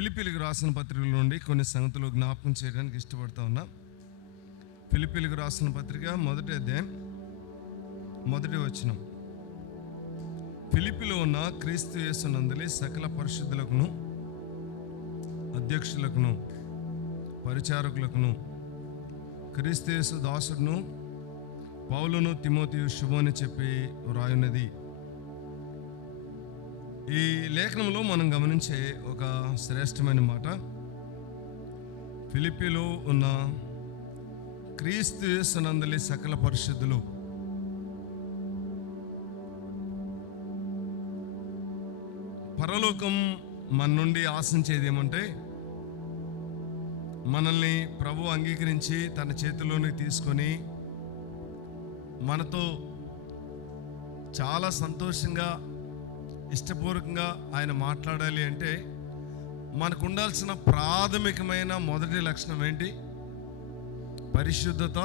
ఫిలిప్పీలకు రాసిన పత్రికల నుండి కొన్ని సంగతులు జ్ఞాపకం చేయడానికి ఇష్టపడుతూ ఉన్నా. ఫిలిప్పీలకు రాసిన పత్రిక 1వ అధ్యాయం 1వ వచనం. ఫిలిప్పీలో ఉన్న క్రీస్తు యేసునందలి సకల పరిశుద్ధులకును, అధ్యక్షులకును, పరిచారకులకును, క్రీస్తు యేసు దాసుడును పౌలును తిమోతియు శుభమని చెప్పి వ్రాయున్నది. ఈ లేఖనంలో మనం గమనించే ఒక శ్రేష్టమైన మాట, ఫిలిప్పీలో ఉన్న క్రీస్తు యేసునందలి సకల పరిశుద్ధులు. పరలోకం మన నుండి ఆశించేది ఏమంటే, మనల్ని ప్రభు అంగీకరించి తన చేతిలోకి తీసుకొని మనతో చాలా సంతోషంగా ఇష్టపూర్వకంగా ఆయన మాట్లాడాలి అంటే మనకు ఉండాల్సిన ప్రాథమికమైన మొదటి లక్షణం ఏంటి? పరిశుద్ధత,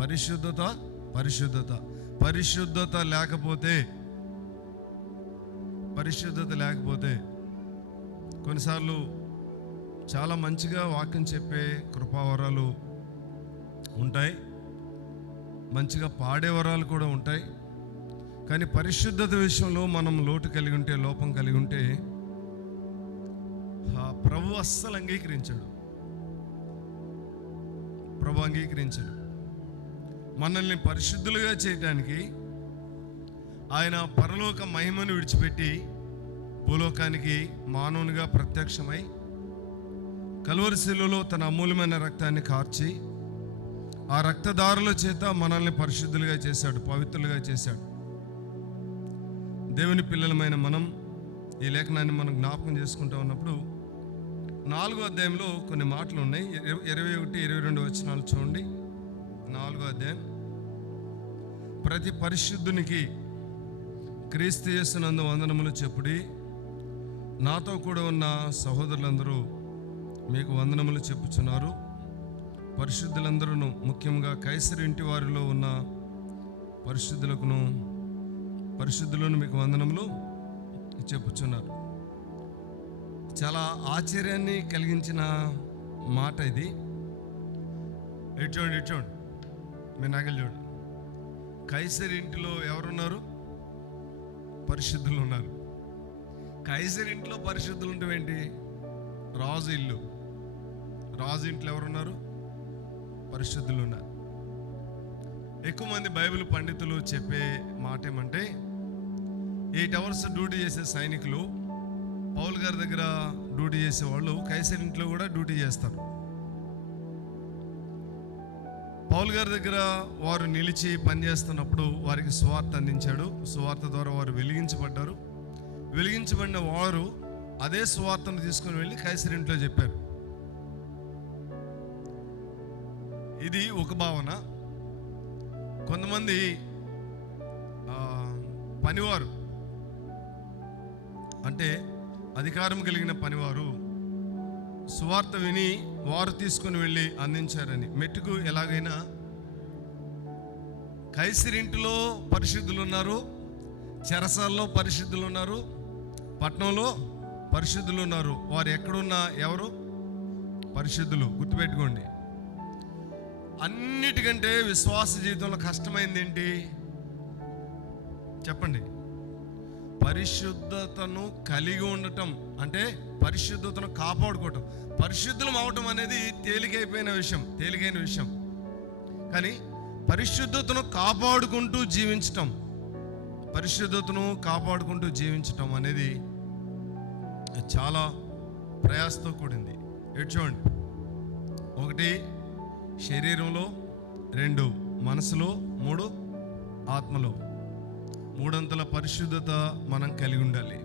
పరిశుద్ధత, పరిశుద్ధత. పరిశుద్ధత లేకపోతే కొన్నిసార్లు చాలా మంచిగా వాక్యం చెప్పే కృపావరాలు ఉంటాయి, మంచిగా పాడే వరాలు కూడా ఉంటాయి. కానీ పరిశుద్ధత విషయంలో మనం లోటు కలిగి ఉంటే, లోపం కలిగి ఉంటే ప్రభు అస్సలు అంగీకరించాడు. ప్రభు అంగీకరించాడు. మనల్ని పరిశుద్ధులుగా చేయడానికి ఆయన పరలోక మహిమను విడిచిపెట్టి భూలోకానికి మానవునిగా ప్రత్యక్షమై కల్వరి శిలువలో తన అమూల్యమైన రక్తాన్ని కార్చి ఆ రక్తదారుల చేత మనల్ని పరిశుద్ధులుగా చేశాడు, పవిత్రులుగా చేశాడు. దేవుని పిల్లలమైన మనం ఈ లేఖనాన్ని మనం జ్ఞాపకం చేసుకుంటూ ఉన్నప్పుడు 4వ అధ్యాయంలో కొన్ని మాటలు ఉన్నాయి. 21, 22 వచనాలు చూడండి. 4వ అధ్యాయం. ప్రతి పరిశుద్ధునికి క్రీస్తు యేసునందు వందనములు చెప్పుడి. నాతో కూడా ఉన్న సహోదరులందరూ మీకు వందనములు చెప్పుచున్నారు. పరిశుద్ధులందరూ, ముఖ్యంగా కైసరు ఇంటి వారిలో ఉన్న పరిశుద్ధులను మీకు వందనములు చెప్పుచున్నారు. చాలా ఆశ్చర్యాన్ని కలిగించిన మాట ఇది. ఇటు మీరు నాగలు చూడు. కైసరు ఇంటిలో ఎవరున్నారు? పరిశుద్ధులు ఉన్నారు. కైసరు ఇంట్లో పరిశుద్ధులు ఉండటం ఏంటి? రాజు ఇల్లు, రాజు ఇంట్లో ఎవరున్నారు? పరిశుద్ధులు ఉన్నారు. ఎక్కువ మంది బైబిల్ పండితులు చెప్పే మాట ఏమంటే, 8 hours డ్యూటీ చేసే సైనికులు పౌలు గారి దగ్గర డ్యూటీ చేసేవాళ్ళు కైసరు ఇంట్లో కూడా డ్యూటీ చేస్తారు. పౌలు గారి దగ్గర వారు నిలిచి పనిచేస్తున్నప్పుడు వారికి సువార్త అందించాడు. సువార్త ద్వారా వారు వెలిగించబడ్డారు. వెలిగించబడిన వారు అదే సువార్తను తీసుకొని వెళ్ళి కైసరు ఇంట్లో చెప్పారు. ఇది ఒక భావన. కొంతమంది పనివారు, అంటే అధికారం కలిగిన పనివారు సువార్త విని వారు తీసుకొని వెళ్ళి అందించారని, మెట్టుకు ఎలాగైనా కైసరింటిలో పరిశుద్ధులు ఉన్నారు, చెరసాల్లో పరిశుద్ధులు ఉన్నారు, పట్టణంలో పరిశుద్ధులు ఉన్నారు. వారు ఎక్కడున్నా ఎవరు? పరిశుద్ధులు. గుర్తుపెట్టుకోండి. అన్నిటికంటే విశ్వాస జీవితంలో కష్టమైంది ఏంటి చెప్పండి? పరిశుద్ధతను కలిగి ఉండటం, అంటే పరిశుద్ధతను కాపాడుకోవటం. పరిశుద్ధులం అవటం అనేది తేలికైన విషయం. కానీ పరిశుద్ధతను కాపాడుకుంటూ జీవించటం అనేది చాలా ప్రయాసతో కూడింది. చూడండి, 1 శరీరంలో, 2 మనసులో, 3 ఆత్మలో, 3 అంతల పరిశుద్ధత మనం కలిగి ఉండాలి.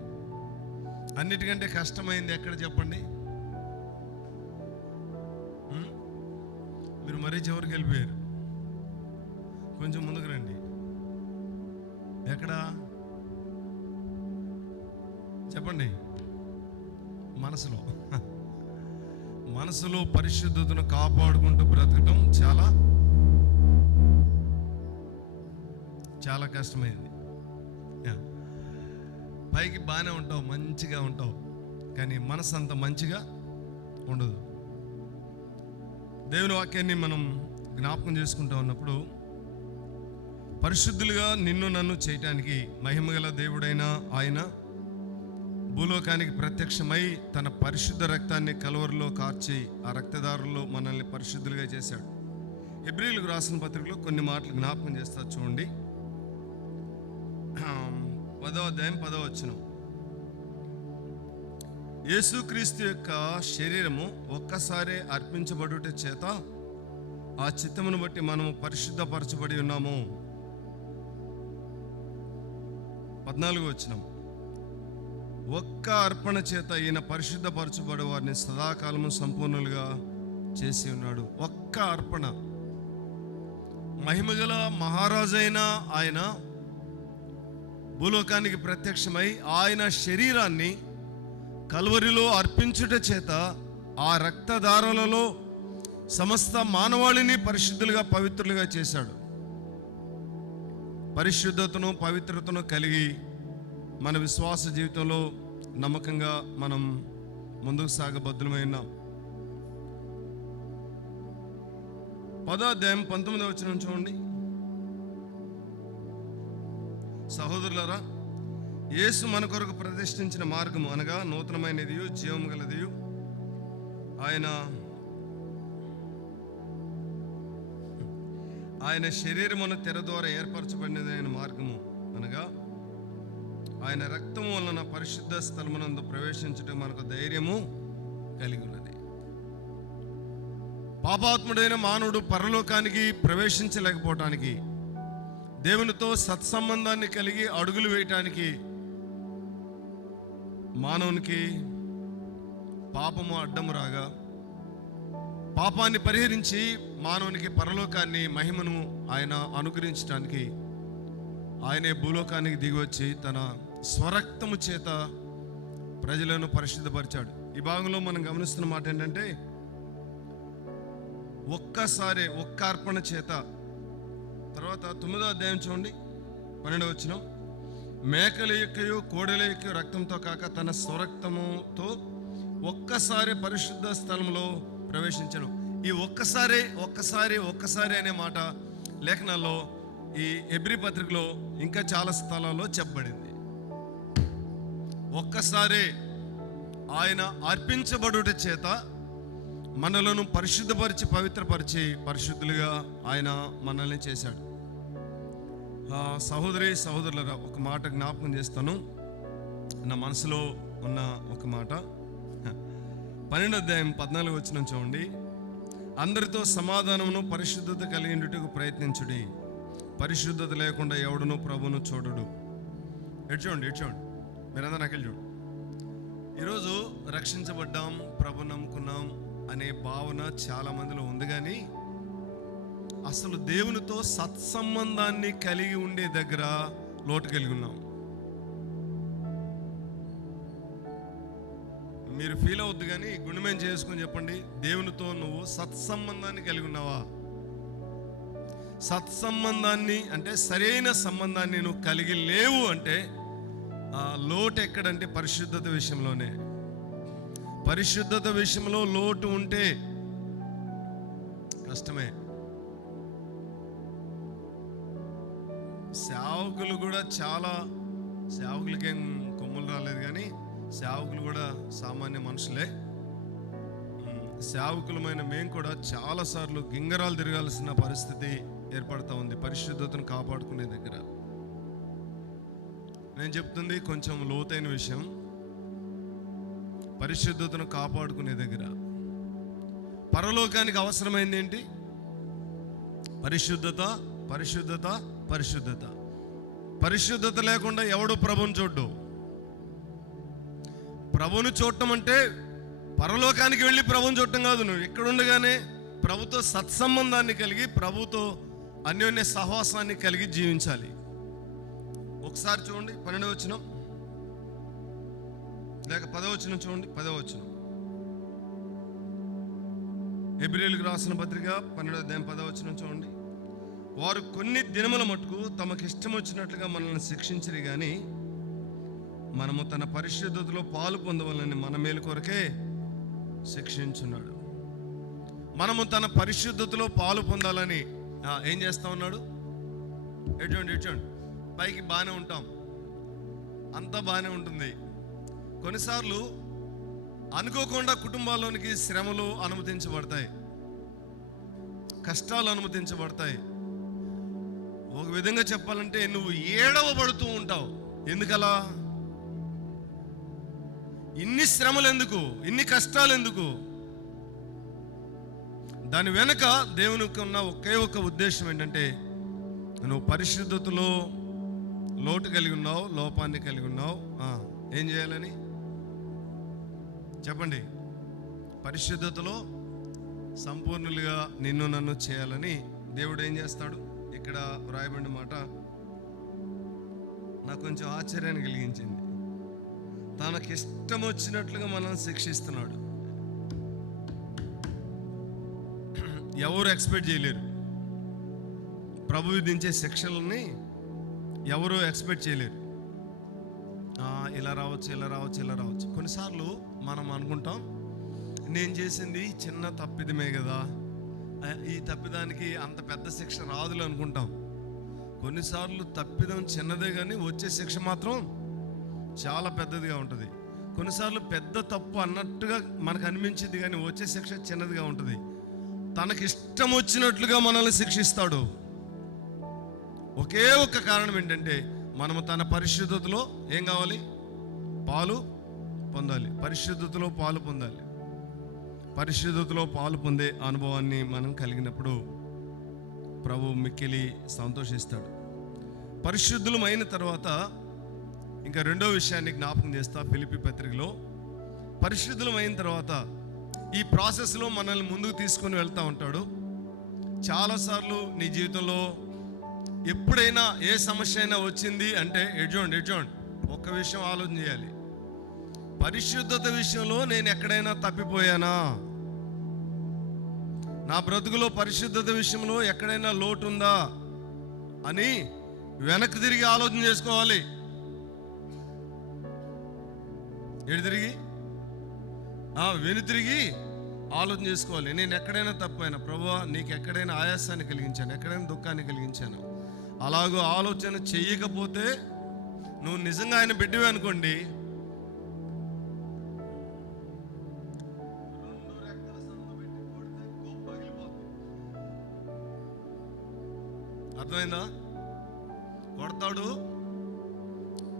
అన్నిటికంటే కష్టమైంది ఎక్కడ చెప్పండి? మీరు మరీ చివరికి వెళ్ళిపోయారు. కొంచెం ముందుకు రండి. ఎక్కడ చెప్పండి? మనసులో పరిశుద్ధతను కాపాడుకుంటూ బ్రతకటం చాలా కష్టమైంది. పైకి బాగానే ఉంటావు, మంచిగా ఉంటావు, కానీ మనసు అంత మంచిగా ఉండదు. దేవుని వాక్యాన్ని మనం జ్ఞాపకం చేసుకుంటూ ఉన్నప్పుడు, పరిశుద్ధులుగా నిన్ను నన్ను చేయటానికి మహిమగల దేవుడైన ఆయన భూలోకానికి ప్రత్యక్షమై తన పరిశుద్ధ రక్తాన్ని కలువరిలో కార్చి ఆ రక్తదారుల్లో మనల్ని పరిశుద్ధులుగా చేశాడు. హెబ్రీయులకు రాసిన పత్రికలో కొన్ని మాటలు జ్ఞాపకం చేస్తా చూడండి. 10వ అధ్యాయం 10వ వచనం. యేసుక్రీస్తు యొక్క శరీరము ఒక్కసారి అర్పించబడుట చేత ఆ చిత్తమును బట్టి మనము పరిశుద్ధపరచబడి ఉన్నాము. 14వ వచనం. ఒక్క అర్పణ చేత ఈయన పరిశుద్ధపరచబడి వారిని సదాకాలము సంపూర్ణులుగా చేసి ఉన్నాడు. ఒక్క అర్పణ. మహిమగల మహారాజైన ఆయన భూలోకానికి ప్రత్యక్షమై ఆయన శరీరాన్ని కల్వరిలో అర్పించుట చేత ఆ రక్తధారలలో సమస్త మానవాళిని పరిశుద్ధులుగా పవిత్రులుగా చేశాడు. పరిశుద్ధతను పవిత్రతను కలిగి మన విశ్వాస జీవితంలో నమ్మకంగా మనం ముందుకు సాగబద్ధులమై ఉన్నాం. 10వ అధ్యాయం 19వ వచనం చూడండి. సహోదరులారా, యేసు మన కొరకు ప్రతిష్ఠించిన మార్గము అనగా నూతనమైనదియు జీవము గలదియు ఆయన శరీరమును తెర ద్వారా ఏర్పరచబడినదైన మార్గము అనగా ఆయన రక్తము వలన పరిశుద్ధ స్థలమునందు ప్రవేశించడం మనకు ధైర్యము కలిగి ఉన్నది. పాపాత్ముడైన మానవుడు పరలోకానికి ప్రవేశించలేకపోవటానికి, దేవునితో సత్సంబంధాన్ని కలిగి అడుగులు వేయటానికి మానవునికి పాపము అడ్డము రాగా, పాపాన్ని పరిహరించి మానవునికి పరలోకాన్ని మహిమను ఆయన అనుగ్రహించడానికి ఆయనే భూలోకానికి దిగివచ్చి తన స్వరక్తము చేత ప్రజలను పరిశుద్ధపరిచాడు. ఈ భాగంలో మనం గమనిస్తున్న మాట ఏంటంటే, ఒక్క అర్పణ చేత. తర్వాత 9వ అధ్యాయం చూడండి, 12వ వచనం. మేకల యొక్కయు కోడెల యొక్క రక్తంతో కాక తన స్వరక్తముతో ఒక్కసారి పరిశుద్ధ స్థలంలో ప్రవేశించను. ఈ ఒక్కసారి అనే మాట లేఖనాల్లో ఈ హెబ్రీ పత్రికలో ఇంకా చాలా స్థలాల్లో చెప్పబడింది. ఒక్కసారి ఆయన అర్పించబడుట చేత మనలను పరిశుద్ధపరిచి పవిత్రపరిచి పరిశుద్ధులుగా ఆయన మనల్ని చేశాడు. సహోదరులరా, ఒక మాట జ్ఞాపకం చేస్తాను. నా మనసులో ఉన్న ఒక మాట 12వ అధ్యాయం 14వ వచనం చూడండి. అందరితో సమాధానమును పరిశుద్ధత కలిగినట్టుకు ప్రయత్నించుడి, పరిశుద్ధత లేకుండా ఎవడును ప్రభువును చూడడు. చూడండి మీరందరూ నాకు చూడండి. ఈరోజు రక్షించబడ్డాం, ప్రభు నమ్ముకున్నాం అనే భావన చాలా మందిలో ఉంది, కానీ అసలు దేవునితో సత్సంబంధాన్ని కలిగి ఉండే దగ్గర లోటు కలిగి ఉన్నాం. మీరు ఫీల్ అవద్దు, కానీ గుణమేం చేసుకొని చెప్పండి, దేవునితో నువ్వు సత్సంబంధాన్ని కలిగి ఉన్నావా? సత్సంబంధాన్ని అంటే సరైన సంబంధాన్ని నువ్వు కలిగి లేవు అంటే లోటు ఎక్కడంటే పరిశుద్ధత విషయంలోనే. పరిశుద్ధత విషయంలో లోటు ఉంటే కష్టమే. సేవకులు కూడా చాలా, సేవకులకేం కొమ్ములు రాలేదు, కానీ సేవకులు కూడా సామాన్య మనుషులే. సేవకులమైన మేము కూడా చాలాసార్లు గింగరాలు తిరగాల్సిన పరిస్థితి ఏర్పడతా ఉంది పరిశుద్ధతను కాపాడుకునే దగ్గర. నేను చెప్తుంది కొంచెం లోతైన విషయం. పరిశుద్ధతను కాపాడుకునే దగ్గర పరలోకానికి అవసరమైంది ఏంటి? పరిశుద్ధత, పరిశుద్ధత, పరిశుద్ధత. పరిశుద్ధత లేకుండా ఎవడు ప్రభువును చూడ్డు. ప్రభువును చూడటం అంటే పరలోకానికి వెళ్ళి ప్రభువును చూడటం కాదు. నువ్వు ఇక్కడ ఉండగానే ప్రభుతో సత్సంబంధాన్ని కలిగి, ప్రభుతో అన్యోన్య సహవాసాన్ని కలిగి జీవించాలి. ఒకసారి చూడండి 12వ వచనం లేక 10వ వచనం చూడండి. 10వ వచనం హెబ్రీయులకు రాసిన పత్రిక 12వ అధ్యాయం 10వ వచనం చూడండి. వారు కొన్ని దినముల మటుకు తమకు ఇష్టం వచ్చినట్లుగా మనల్ని శిక్షించరు, కానీ మనము తన పరిశుద్ధతలో పాలు పొందవాలని మన మేలు కొరకే శిక్షించున్నాడు. మనము తన పరిశుద్ధతలో పాలు పొందాలని ఏం చేస్తా ఉన్నాడు? ఎటువంటి పైకి బాగానే ఉంటాం, అంతా బాగానే ఉంటుంది. కొన్నిసార్లు అనుకోకుండా కుటుంబాల్లోనికి శ్రమలు అనుమతించబడతాయి, కష్టాలు అనుమతించబడతాయి. ఒక విధంగా చెప్పాలంటే నువ్వు ఏడవబడుతూ ఉంటావు. ఎందుకలా? ఇన్ని శ్రమలు ఎందుకు, ఇన్ని కష్టాలు ఎందుకు? దాని వెనుక దేవునికి ఉన్న ఒకే ఒక ఉద్దేశం ఏంటంటే, నువ్వు పరిశుద్ధతలో లోటు కలిగి ఉన్నావు, లోపాన్ని కలిగి ఉన్నావు. ఏం చేయాలని చెప్పండి? పరిశుద్ధతలో సంపూర్ణులుగా నిన్ను నన్ను చేయాలని దేవుడు ఏం చేస్తాడు? ఇక్కడ వ్రాయబడిన మాట నాకు కొంచెం ఆశ్చర్యాన్ని కలిగించింది. తనకిష్టం వచ్చినట్లుగా మనల్ని శిక్షిస్తున్నాడు. ఎవరు ఎక్స్పెక్ట్ చేయలేరు. ప్రభు విధించే శిక్షలని ఎవరు ఎక్స్పెక్ట్ చేయలేరు. ఇలా రావచ్చు, ఇలా రావచ్చు, ఇలా రావచ్చు. కొన్నిసార్లు మనం అనుకుంటాం, నేను చేసింది చిన్న తప్పిదమే కదా, ఈ తప్పిదానికి అంత పెద్ద శిక్ష రాదులు అనుకుంటాం. కొన్నిసార్లు తప్పిదం చిన్నదే కానీ వచ్చే శిక్ష మాత్రం చాలా పెద్దదిగా ఉంటుంది. కొన్నిసార్లు పెద్ద తప్పు అన్నట్టుగా మనకు అనిపించింది కానీ వచ్చే శిక్ష చిన్నదిగా ఉంటుంది. తనకిష్టం వచ్చినట్లుగా మనల్ని శిక్షిస్తాడు. ఒకే ఒక్క కారణం ఏంటంటే, మనము తన పరిశుద్ధతలో ఏం కావాలి? పాలు పొందాలి. పరిశుద్ధతలో పాలు పొందాలి. పరిశుద్ధతలో పాలు పొందే అనుభవాన్ని మనం కలిగినప్పుడు ప్రభు మిక్కిలి సంతోషిస్తాడు. పరిశుద్ధులం అయిన తర్వాత ఇంకా రెండో విషయాన్ని జ్ఞాపకం చేస్తా. ఫిలిప్పీ పత్రికలో పరిశుద్ధులం అయిన తర్వాత ఈ ప్రాసెస్లో మనల్ని ముందుకు తీసుకొని వెళ్తూ ఉంటాడు. చాలాసార్లు నీ జీవితంలో ఎప్పుడైనా ఏ సమస్య అయినా వచ్చింది అంటే ఎడ్జోండ్ ఒక్క విషయం ఆలోచన చేయాలి. పరిశుద్ధత విషయంలో నేను ఎక్కడైనా తప్పిపోయానా? నా బ్రతుకులో పరిశుద్ధత విషయంలో ఎక్కడైనా లోటు ఉందా అని వెనక్కి తిరిగి ఆలోచన చేసుకోవాలి. వెనుతిరిగి ఆలోచన చేసుకోవాలి. నేను ఎక్కడైనా తప్పైనా, ప్రభువా నీకు ఎక్కడైనా ఆయాసాన్ని కలిగించాను, ఎక్కడైనా దుఃఖాన్ని కలిగించాను. అలాగో ఆలోచన చెయ్యకపోతే నువ్వు నిజంగా ఆయన బిడ్డవే అనుకోండి, అర్థమైందా? కొడతాడు,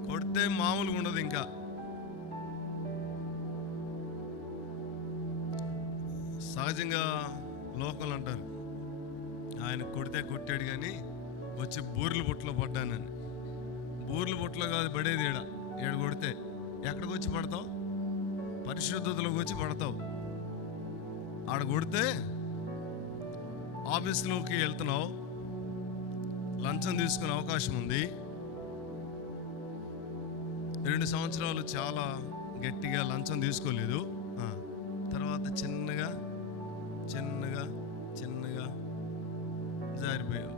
కొడితే మామూలుగా ఉండదు. ఇంకా సహజంగా లోకల్ అంటారు, ఆయన కొడితే కొట్టాడు కానీ వచ్చి బూర్ల బుట్టలో పడ్డానని. బూర్ల బుట్టలో కాదు పడేది, ఏడ కొడితే ఎక్కడికి వచ్చి పడతావు? పరిశుద్ధతలోకి వచ్చి పడతావు. ఆడ కొడితే ఆఫీస్లోకి వెళ్తున్నావు, లంచం తీసుకునే అవకాశం ఉంది. 2 సంవత్సరాలు చాలా గట్టిగా లంచం తీసుకోలేదు. తర్వాత చిన్నగా జారిపోయావు.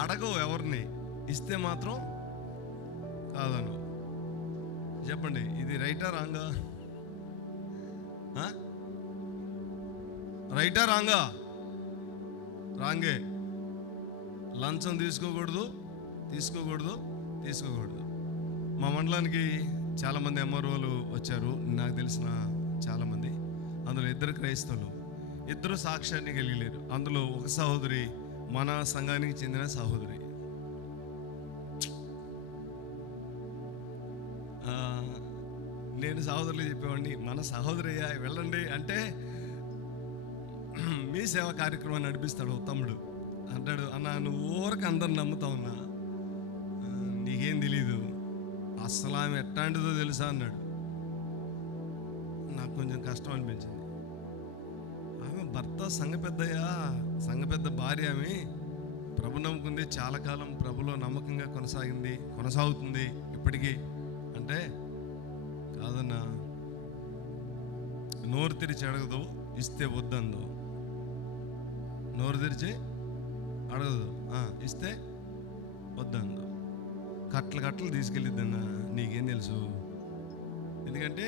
అడగవు ఎవరిని, ఇస్తే మాత్రం కాదను. చెప్పండి, ఇది రైటా రాంగా? రైటా రాంగా? రాంగే. లంచం తీసుకోకూడదు. మా మండలానికి చాలామంది ఎంఆర్ఓలు వచ్చారు, నాకు తెలిసిన చాలామంది. అందులో 2 క్రైస్తవులు, 2 సాక్ష్యాన్ని కలిగలేరు. అందులో ఒక సహోదరి మన సంఘానికి చెందిన సహోదరి. నేను సహోదరులు చెప్పేవాడిని, మన సహోదరయ్యా వెళ్ళండి అంటే మీ సేవా కార్యక్రమాన్ని నడిపిస్తాడు తమ్ముడు. అంటాడు, అన్న నువ్వు ఊరికి అందరు నమ్ముతా ఉన్నా, నీకేం తెలీదు, అస్సలు ఆమె ఎట్లాంటిదో తెలుసా అన్నాడు. నాకు కొంచెం కష్టం అనిపించింది. ఆమె భర్త సంఘ పెద్ద భార్య, ఆమె ప్రభు నమ్ముకుంది, చాలా కాలం ప్రభులో నమ్మకంగా కొనసాగుతుంది ఇప్పటికీ. అంటే కాదన్నా, నోరు తెరిచి అడగదు, ఇస్తే వద్దందు. నోరు తెరిచి అడగదు, ఇస్తే వద్దందు. కట్టలు తీసుకెళ్ళిద్దన్నా, నీకేం తెలుసు? ఎందుకంటే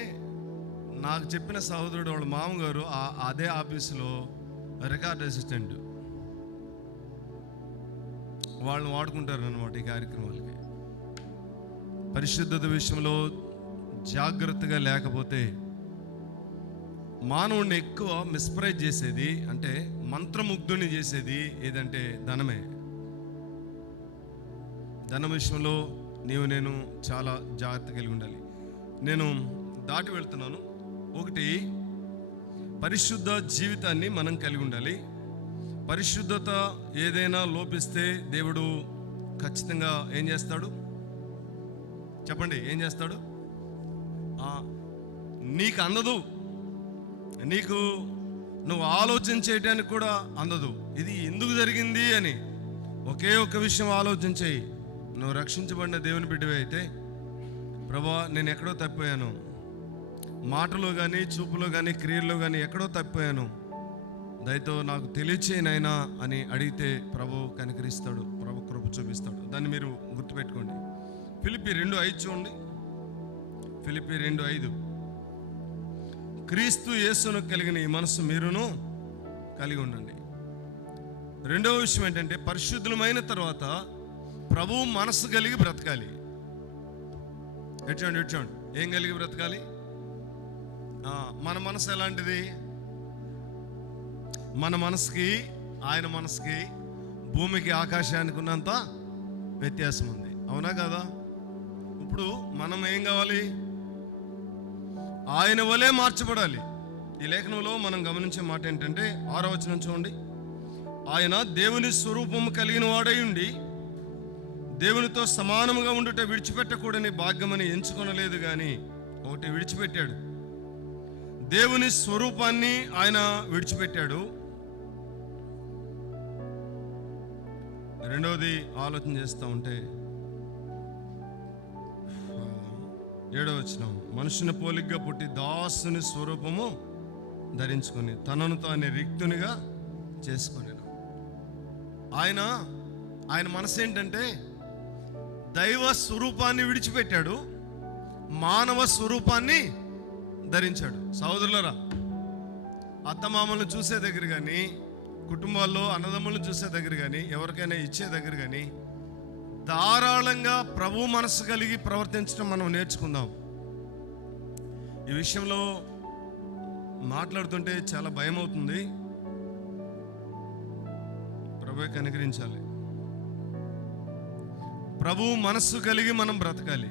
నాకు చెప్పిన సహోదరుడు వాళ్ళ మామగారు అదే ఆఫీసులో రికార్డ్ అసిస్టెంట్. వాళ్ళని వాడుకుంటారు అన్నమాట ఈ కార్యక్రమాలకి. పరిశుద్ధత విషయంలో జాగ్రత్తగా లేకపోతే మానవుడిని ఎక్కువ మిస్ప్రైజ్ చేసేది, అంటే మంత్రముగ్ధుని చేసేది ఏదంటే ధనమే. ధనం విషయంలో నేను చాలా జాగ్రత్త కలిగి ఉండాలి. నేను దాటి వెళ్తున్నాను. ఒకటి, పరిశుద్ధ జీవితాన్ని మనం కలిగి ఉండాలి. పరిశుద్ధత ఏదైనా లోపిస్తే దేవుడు ఖచ్చితంగా ఏం చేస్తాడు చెప్పండి? ఏం చేస్తాడు? నీకు అందదు, నీకు నువ్వు ఆలోచన చేయడానికి కూడా అందదు. ఇది ఎందుకు జరిగింది అని ఒకే ఒక్క విషయం ఆలోచించేయి. నువ్వు రక్షించబడిన దేవుని బిడ్డవే అయితే, ప్రభువా నేను ఎక్కడో తప్పిపోయాను, మాటలో కానీ చూపులో కానీ క్రియల్లో కానీ ఎక్కడో తప్పిపోయాను, దయతో నాకు తెలియచేయనైనా అని అడిగితే ప్రభు కనికరిస్తాడు, ప్రభు కృప చూపిస్తాడు. దాన్ని మీరు గుర్తుపెట్టుకోండి. ఫిలిప్పీ 2:5 చూడండి. ఫిలిప్పీ 2:5, క్రీస్తు యేసును కలిగిన ఈ మనసు మీరును కలిగి ఉండండి. రెండవ విషయం ఏంటంటే, పరిశుద్ధులమైన తర్వాత ప్రభు మనసు కలిగి బ్రతకాలి. ఎట్చోండి ఏం కలిగి బ్రతకాలి? మన మనసు ఎలాంటిది? మన మనసుకి ఆయన మనసుకి భూమికి ఆకాశానికి ఉన్నంత వ్యత్యాసం ఉంది, అవునా కదా? ఇప్పుడు మనం ఏం కావాలి? ఆయన వలే మార్చబడాలి. ఈ లేఖనంలో మనం గమనించే మాట ఏంటంటే 6వ వచనం చూడండి. ఆయన దేవుని స్వరూపము కలిగిన వాడై ఉండి దేవునితో సమానముగా ఉండుట విడిచిపెట్టకూడని భాగ్యమని ఎంచుకొనలేదు, కానీ ఒకటి విడిచిపెట్టాడు. దేవుని స్వరూపాన్ని ఆయన విడిచిపెట్టాడు. రెండవది ఆలోచన చేస్తూ ఉంటే 7వ వచనం, మనుషుని పోలికగా పుట్టి దాసుని స్వరూపము ధరించుకొని తనను తానే రిక్తునిగా చేసుకొనెను. ఆయన మనసు ఏంటంటే దైవ స్వరూపాన్ని విడిచిపెట్టాడు, మానవ స్వరూపాన్ని ధరించాడు. సహోదరులరా, అత్తమామలను చూసే దగ్గర కానీ, కుటుంబాల్లో అన్నదమ్ములను చూసే దగ్గర కానీ, ఎవరికైనా ఇచ్చే దగ్గర కానీ ధారాళంగా ప్రభు మనసు కలిగి ప్రవర్తించడం మనం నేర్చుకుందాం. ఈ విషయంలో మాట్లాడుతుంటే చాలా భయం అవుతుంది. ప్రభువే కనికరించాలి. ప్రభు మనస్సు కలిగి మనం బ్రతకాలి.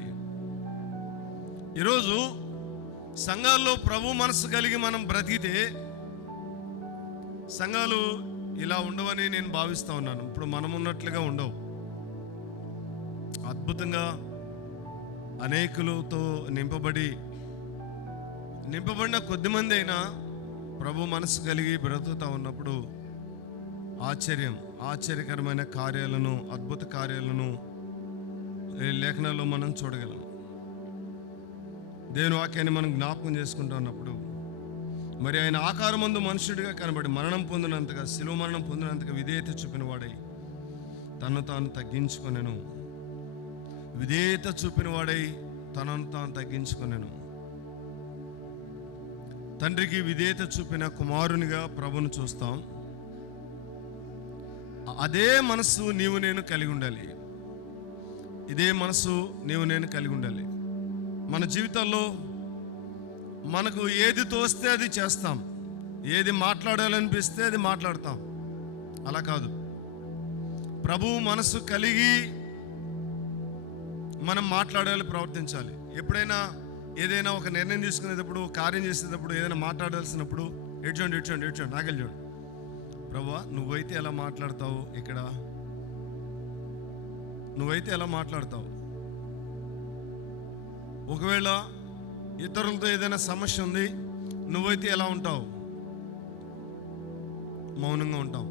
ఈరోజు సంఘాల్లో ప్రభు మనస్సు కలిగి మనం బ్రతికితే సంఘాలు ఇలా ఉండవని నేను భావిస్తూ ఉన్నాను. ఇప్పుడు మనం ఉన్నట్లుగా ఉండవు. అద్భుతంగా అనేకులతో నింపబడిన కొద్దిమంది అయినా ప్రభు మనసు కలిగి బ్రతుకుతూ ఉన్నప్పుడు ఆశ్చర్యకరమైన కార్యాలను, అద్భుత కార్యాలను లేఖనాల్లో మనం చూడగలం. దేవుని వాక్యాన్ని మనం జ్ఞాపకం చేసుకుంటూ ఉన్నప్పుడు, మరి ఆయన ఆకారమందు మనుషుడిగా కనబడి మరణం పొందినంతగా, శిలువ మరణం పొందినంతగా విధేయత చూపిన వాడై తను తాను తగ్గించుకొనెను. విధేయత చూపిన వాడై తనను తాను తగ్గించుకొనెను. తండ్రికి విధేయత చూపిన కుమారునిగా ప్రభును చూస్తాం. అదే మనసు నీవు నేను కలిగి ఉండాలి. ఇదే మనసు నీవు నేను కలిగి ఉండాలి. మన జీవితాల్లో మనకు ఏది తోస్తే అది చేస్తాం, ఏది మాట్లాడాలనిపిస్తే అది మాట్లాడతాం. అలా కాదు, ప్రభువు మనసు కలిగి మనం మాట్లాడాలి, ప్రవర్తించాలి. ఎప్పుడైనా ఏదైనా ఒక నిర్ణయం తీసుకునేటప్పుడు, కార్యం చేసేటప్పుడు, ఏదైనా మాట్లాడాల్సినప్పుడు ఏడ్చోండి నాకెళ్ళి చూడు, ప్రభువా నువ్వైతే ఎలా మాట్లాడతావు, ఇక్కడ నువ్వైతే ఎలా మాట్లాడతావు. ఒకవేళ ఇతరులతో ఏదైనా సమస్య ఉంది, నువ్వైతే ఎలా ఉంటావు? మౌనంగా ఉంటావు.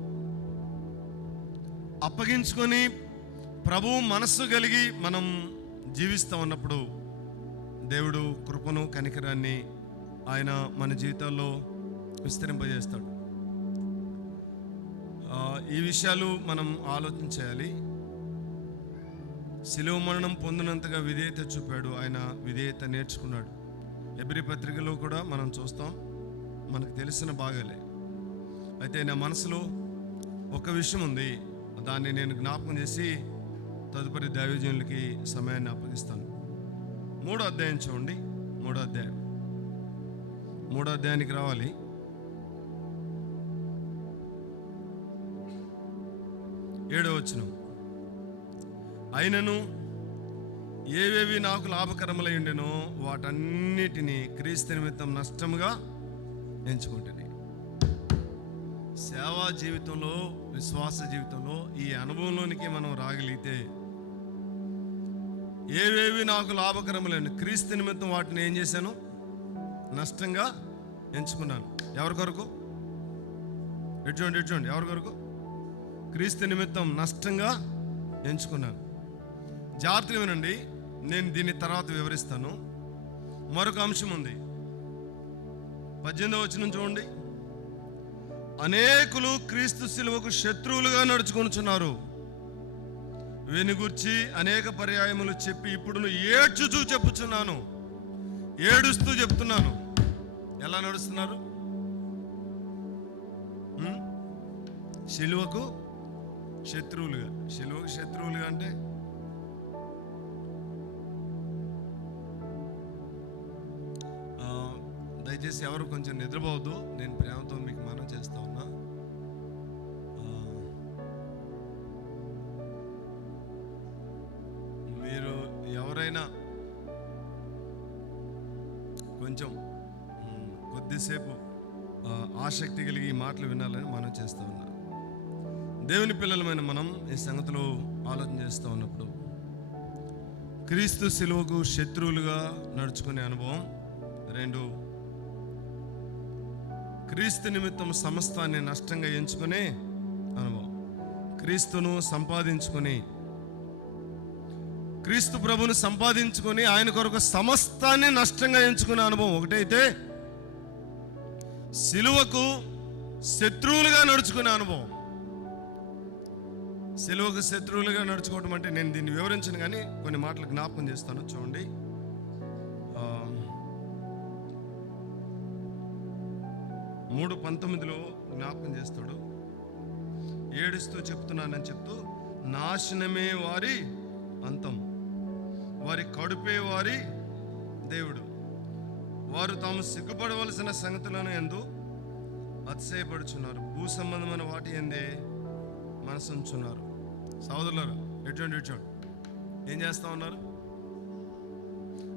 అప్పగించుకొని ప్రభువు మనస్సు కలిగి మనం జీవిస్తూ ఉన్నప్పుడు దేవుడు కృపను, కనికరాన్ని ఆయన మన జీవితాల్లో విస్తరింపజేస్తాడు. ఈ విషయాలు మనం ఆలోచించాలి. శిలువ మరణం పొందినంతగా విధేయత చూపాడు, ఆయన విధేయత నేర్చుకున్నాడు. ఎబ్రీ పత్రికలో కూడా మనం చూస్తాం, మనకు తెలిసిన భాగాలే. అయితే నా మనసులో ఒక విషయం ఉంది, దాన్ని నేను జ్ఞాపకం చేసి తదుపరి దైవజనులకి సమయాన్ని అప్పగిస్తాను. 3వ అధ్యాయం చూడండి. 3వ అధ్యాయానికి రావాలి. 7వ వచనం. అయినను ఏవేవి నాకు లాభకరములై ఉండెనో వాటన్నిటినీ క్రీస్తు నిమిత్తం నష్టముగా ఎంచుకుంటుని. సేవా జీవితంలో, విశ్వాస జీవితంలో ఈ అనుభవంలోనికి మనం రాగలిగితే, ఏవేవి నాకు లాభకరములేను క్రీస్తు నిమిత్తం వాటిని ఏం చేశాను? నష్టంగా ఎంచుకున్నాను. ఎవరి కొరకు? ఎటువంటి ఎవరి కొరకు? క్రీస్తు నిమిత్తం నష్టంగా ఎంచుకున్నాను. జాగ్రత్తగా వినండి, నేను దీన్ని తర్వాత వివరిస్తాను. మరొక అంశం ఉంది. 18వ వచనం చూడండి. అనేకులు క్రీస్తు శిలువకు శత్రువులుగా నడుచుకొనుచున్నారు. వెనుగుర్చి అనేక పర్యాయములు చెప్పి ఇప్పుడు ఏడ్చుచూ చెప్పుచున్నాను, ఏడుస్తూ చెప్తున్నాను. ఎలా నడుస్తున్నారు? శిలువకు శత్రువులుగా. శిలువకు శత్రువులుగా అంటే దయచేసి ఎవరు కొంచెం నిద్రపోవద్దు, నేను ప్రేమతో మీకు మనం చేస్తా ఉన్నా. మీరు ఎవరైనా కొంచెం కొద్దిసేపు ఆసక్తి కలిగి ఈ మాటలు వినాలని మనం చేస్తూ ఉన్నాం. దేవుని పిల్లలమైన మనం ఈ సంగతిలో ఆలోచన చేస్తూ ఉన్నప్పుడు, క్రీస్తు శిలువకు శత్రువులుగా నడుచుకునే అనుభవం. 2, క్రీస్తు నిమిత్తం సమస్తాన్ని నష్టంగా ఎంచుకునే అనుభవం. క్రీస్తును సంపాదించుకొని, క్రీస్తు ప్రభుని సంపాదించుకొని ఆయన కొరకు సమస్తాన్ని నష్టంగా ఎంచుకునే అనుభవం ఒకటైతే, సిలువకు శత్రువులుగా నడుచుకునే అనుభవం. సిలువకు శత్రువులుగా నడుచుకోవడం అంటే, నేను దీన్ని వివరించను కానీ కొన్ని మాటలు జ్ఞాపకం చేస్తాను. చూడండి, 3:19 జ్ఞాపకం చేస్తాడు. ఏడుస్తూ చెప్తున్నానని చెప్తూ, నాశనమే వారి అంతం, వారి కడుపే వారి దేవుడు, వారు తాము సిగ్గుపడవలసిన సంగతులను యందు అతిశయపడుచున్నారు, భూ సంబంధమైన వాటి యందే మనసుంచున్నారు. సోదరులారా, ఎటువంటి ఏం చేస్తా ఉన్నారు?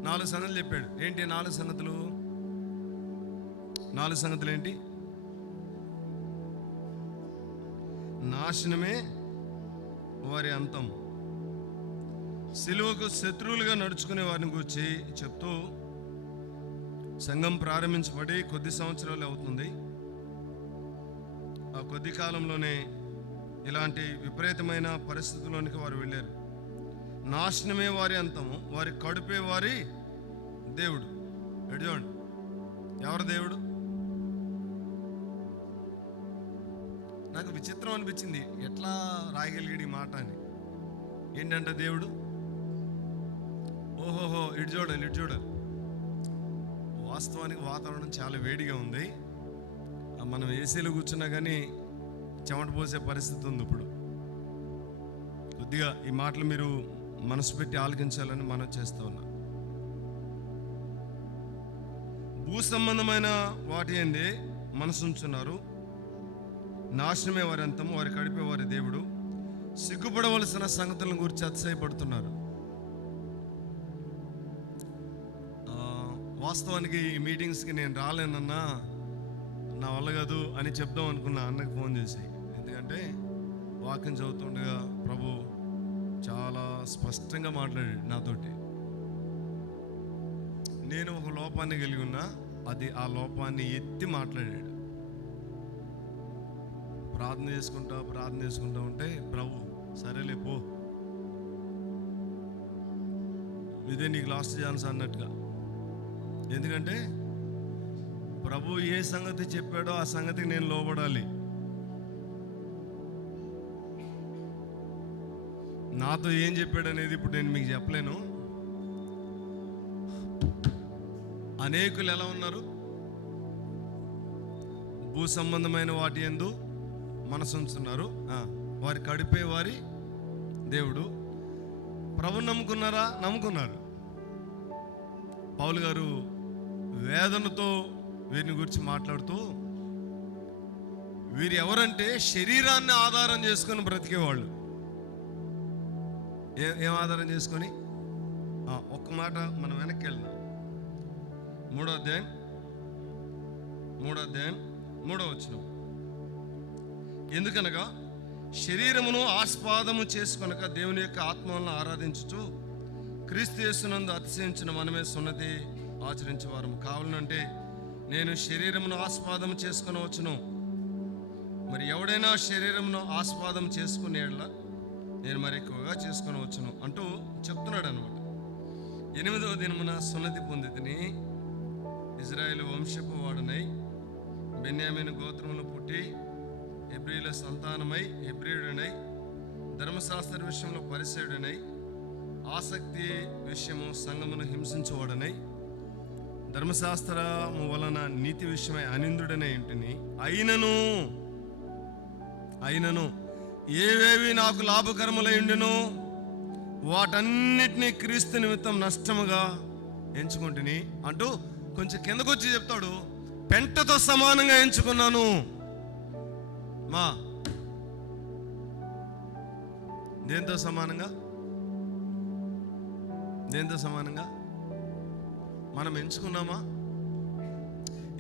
4 సంగతులు చెప్పాడు. ఏంటి 4 సంగతులు? 4 సంగతులు ఏంటి? నాశనమే వారి అంతం, సిలువకు శత్రువులుగా నడుచుకునే వారిని గురించి చెప్తూ, సంఘం ప్రారంభించబడి కొద్ది సంవత్సరాలు అవుతుంది. ఆ కొద్ది కాలంలోనే ఇలాంటి విపరీతమైన పరిస్థితుల్లోనికి వారు వెళ్ళారు. నాశనమే వారి అంతము, వారి కడుపే వారి దేవుడు. చూడండి, ఎవరు దేవుడు? నాకు విచిత్రం అనిపించింది, ఎట్లా రాయగలిగాడు ఈ మాట అని. ఏంటంటే దేవుడు, ఓహోహో, ఇటు చూడాలి. వాస్తవానికి వాతావరణం చాలా వేడిగా ఉంది. మనం ఏసీలో కూర్చున్నా కానీ చెమట పోసే పరిస్థితి ఉంది. ఇప్పుడు కొద్దిగా ఈ మాటలు మీరు మనసు పెట్టి ఆలకించాలని మనం చేస్తూ ఉన్నాం. భూ సంబంధమైన వాటి ఏంది మనసుంచున్నారు, నాశనమే వారి అంతము, వారి కడిపే వారి దేవుడు, సిగ్గుపడవలసిన సంగతులను గురించి అతిశయపడుతున్నారు. వాస్తవానికి ఈ మీటింగ్స్కి నేను రాలేనన్నా, నా వల్ల కాదు అని చెప్దాం అనుకున్నా అన్నకి ఫోన్ చేసి. ఎందుకంటే వాక్యం చదువుతుండగా ప్రభు చాలా స్పష్టంగా మాట్లాడాడు నాతోటి. నేను ఒక లోపాన్ని కలిగి ఉన్నా, అది ఆ లోపాన్ని ఎత్తి మాట్లాడాడు. ప్రార్థన చేసుకుంటా ఉంటే ప్రభు సరేలే పో, ఇదే నీకు లాస్ట్ ఛాన్స్ అన్నట్టుగా. ఎందుకంటే ప్రభు ఏ సంగతి చెప్పాడో ఆ సంగతికి నేను లోబడాలి. నాతో ఏం చెప్పాడు అనేది ఇప్పుడు నేను మీకు చెప్పలేను. అనేకులు ఎలా ఉన్నారు? భూ సంబంధమైన వాటి యందు మనసు ఉంచుతున్నారు. వారి కడిపే వారి దేవుడు. ప్రభుని నమ్ముకున్నారా? నమ్ముకున్నారు. పౌలు గారు వేదనతో వీరిని గురించి మాట్లాడుతూ, వీరు ఎవరంటే శరీరాన్ని ఆధారం చేసుకొని బ్రతికేవాళ్ళు. ఏం ఆధారం చేసుకొని? ఒక్క మాట మనం వెనక్కి వెళ్దాం. 3వ అధ్యాయం 3వ వచనం. ఎందుకనగా శరీరమును ఆస్పాదము చేసుకొనక దేవుని యొక్క ఆత్మలను ఆరాధించుచు క్రీస్తు యేసునందు అతిశయించిన మనమే సున్నతి ఆచరించేవారము కావాలంటే నేను శరీరమును ఆస్పాదం చేసుకొనవచ్చును, మరి ఎవడైనా శరీరమును ఆస్పాదం చేసుకునేలా నేను మరి ఎక్కువగా చేసుకొనవచ్చును అంటూ చెప్తున్నాడు అనమాట. 8వ దినమున సున్నతి పొందితిని, ఇజ్రాయేలు వంశపు వాడనై, బెన్యామీను గోత్రమును పుట్టి, హెబ్రీల సంతానమై హెబ్రీయుడనై, ధర్మశాస్త్ర విషయంలో పరిసయుడనై, ఆసక్తి విషయము సంఘమును హింసించువాడనై, ధర్మశాస్త్రము వలన నీతి విషయమై అనిందుడనే ఇంటిని, అయినను ఏవేవి నాకు లాభకరములైండును వాటన్నిటినీ క్రీస్తు నిమిత్తం నష్టముగా ఎంచుకుంటుని అంటూ కొంచెం కిందకొచ్చి చెప్తాడు. పెంటతో సమానంగా ఎంచుకున్నాను. దేంతో సమానంగా మనం ఎంచుకున్నామా?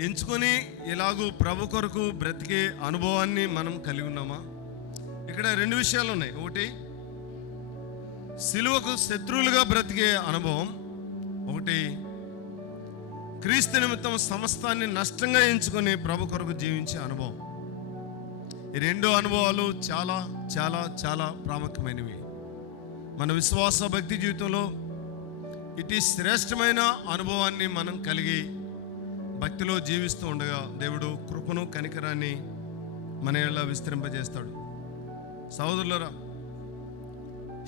ఎంచుకొని ఇలాగూ ప్రభు కొరకు బ్రతికే అనుభవాన్ని మనం కలిగి ఉన్నామా? ఇక్కడ 2 విషయాలు ఉన్నాయి. ఒకటి, సిలువకు శత్రువులుగా బ్రతికే అనుభవం. ఒకటి, క్రీస్తు నిమిత్తం సమస్తాన్ని నష్టంగా ఎంచుకొని ప్రభు కొరకు జీవించే అనుభవం. ఈ 2 అనుభవాలు చాలా చాలా చాలా ప్రాముఖ్యమైనవి. మన విశ్వాస భక్తి జీవితంలో ఇటు శ్రేష్టమైన అనుభవాన్ని మనం కలిగి భక్తిలో జీవిస్తూ ఉండగా దేవుడు కృపను కనికరాన్ని మన యెడల విస్తరింపజేస్తాడు. సహోదరులారా,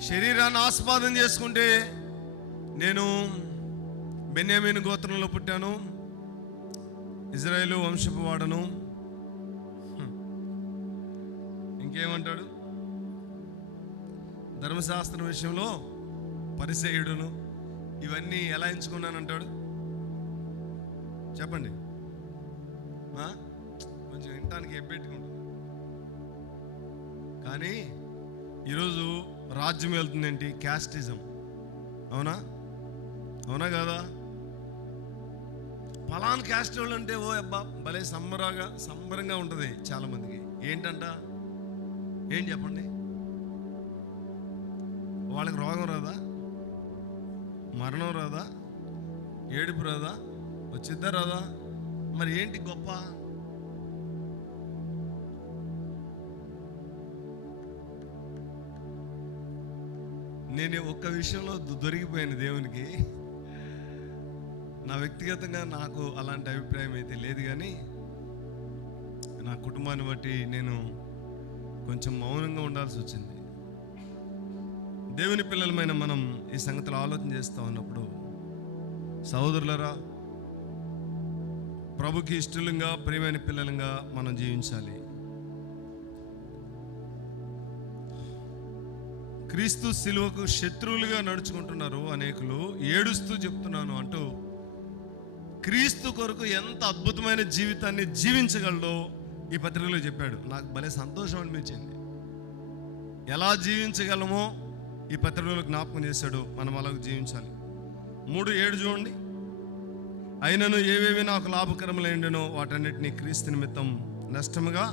శరీరాన్ని ఆస్వాదం చేసుకుంటే నేను బెన్యామీను గోత్రంలో పుట్టాను, ఇజ్రాయేలు వంశపు వాడను, ఇంకేమంటాడు? ధర్మశాస్త్రం విషయంలో పరిసయ్యుడును, ఇవన్నీ ఎలా ఎంచుకున్నానంటాడు? చెప్పండి. కొంచెం వినటానికి ఎబ్బెట్టుకుంటుంది. కానీ ఈరోజు రాజ్యం వెళ్తుందేంటి? క్యాస్టిజం. అవునా కాదా? పలానా క్యాస్ట్ వాళ్ళు అంటే ఓ అబ్బా భలే సంబరంగా ఉంటుంది చాలా మందికి. ఏంటంట? ఏం చెప్పండి? వాళ్ళకి రోగం రాదా? మరణం రాదా? ఏడుపు రాదా? వచ్చిద్దా రాదా? మరి ఏంటి గొప్ప? నేను ఒక్క విషయంలో దొరికిపోయాను దేవునికి. నా వ్యక్తిగతంగా నాకు అలాంటి అభిప్రాయం అయితే లేదు, కానీ నా కుటుంబాన్ని బట్టి నేను కొంచెం మౌనంగా ఉండాల్సి వచ్చింది. దేవుని పిల్లలమైన మనం ఈ సంగతిలో ఆలోచన చేస్తూ ఉన్నప్పుడు, సహోదరులరా, ప్రభుకి ఇష్టలుగా ప్రియమైన పిల్లలుగా మనం జీవించాలి. క్రీస్తు సిలువకు శత్రువులుగా నడుచుకుంటున్నారు అనేకులు, ఏడుస్తూ చెప్తున్నాను అంటూ క్రీస్తు కొరకు ఎంత అద్భుతమైన జీవితాన్ని జీవించగలడో ఈ పత్రికలో చెప్పాడు. నాకు భలే సంతోషం అనిపించింది. ఎలా జీవించగలమో ఈ పత్రికలో జ్ఞాపకం చేశాడు. మనం అలాగ జీవించాలి. 3:7 చూడండి. అయినను ఏవేవి నాకు లాభకరములైండెనో వాటన్నిటినీ క్రీస్తు నిమిత్తం నష్టముగా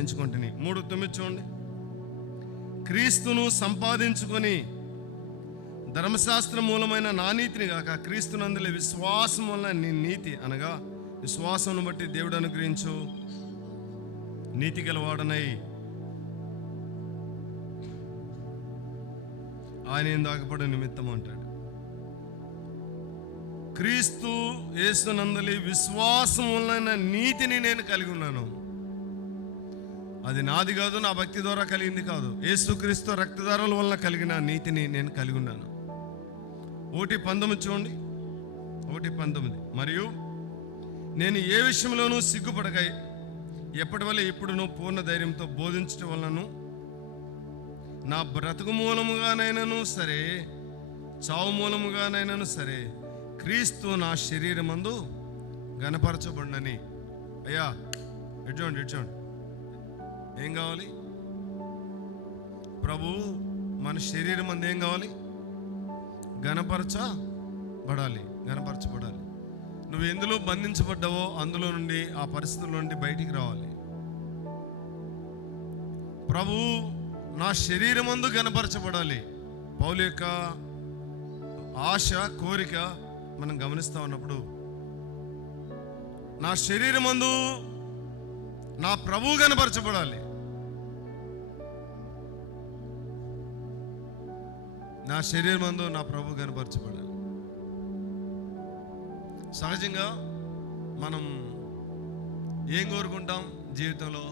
ఎంచుకుంటుని. 3:9 చూడండి. క్రీస్తును సంపాదించుకొని ధర్మశాస్త్ర మూలమైన నా నీతిని కాక క్రీస్తునందులే విశ్వాసం వల్ల నీ నీతి అనగా విశ్వాసం బట్టి దేవుడు అనుగ్రహించు నీతి గలవాడనై ఆయన దాకపడు నిమిత్తం అంటాడు. క్రీస్తు యేసునందలి విశ్వాసం వలన నీతిని నేను కలిగి ఉన్నాను. అది నాది కాదు, నా భక్తి ద్వారా కలిగింది కాదు. యేసుక్రీస్తు రక్తధారల వలన కలిగిన నీతిని నేను కలిగి ఉన్నాను. 1:19 చూడండి. 1:19. మరియు నేను ఏ విషయంలోనూ సిగ్గుపడక ఎప్పటి వల్ల ఇప్పుడును పూర్ణ ధైర్యంతో బోధించడం వలన నా బ్రతుకు మూలముగానైనాను సరే, చావు మూలముగానైనాను సరే, క్రీస్తు నా శరీరమందు గణపరచబడినని. అయ్యా ఇచ్చోండి ఏం కావాలి? ప్రభు మన శరీరం అందు ఏం కావాలి? గణపరచబడాలి. నువ్వు ఎందులో బంధించబడ్డావో అందులో నుండి, ఆ పరిస్థితుల నుండి బయటికి రావాలి. ప్రభు నా శరీరమందు గణపరచబడాలి. పౌలు యొక్క ఆశ, కోరిక మనం గమనిస్తా ఉన్నప్పుడు, నా శరీరమందు నా ప్రభు గణపరచబడాలి. నా శరీరమందు నా ప్రభు గణపరచబడాలి. సహజంగా మనం ఏం కోరుకుంటాం జీవితంలో?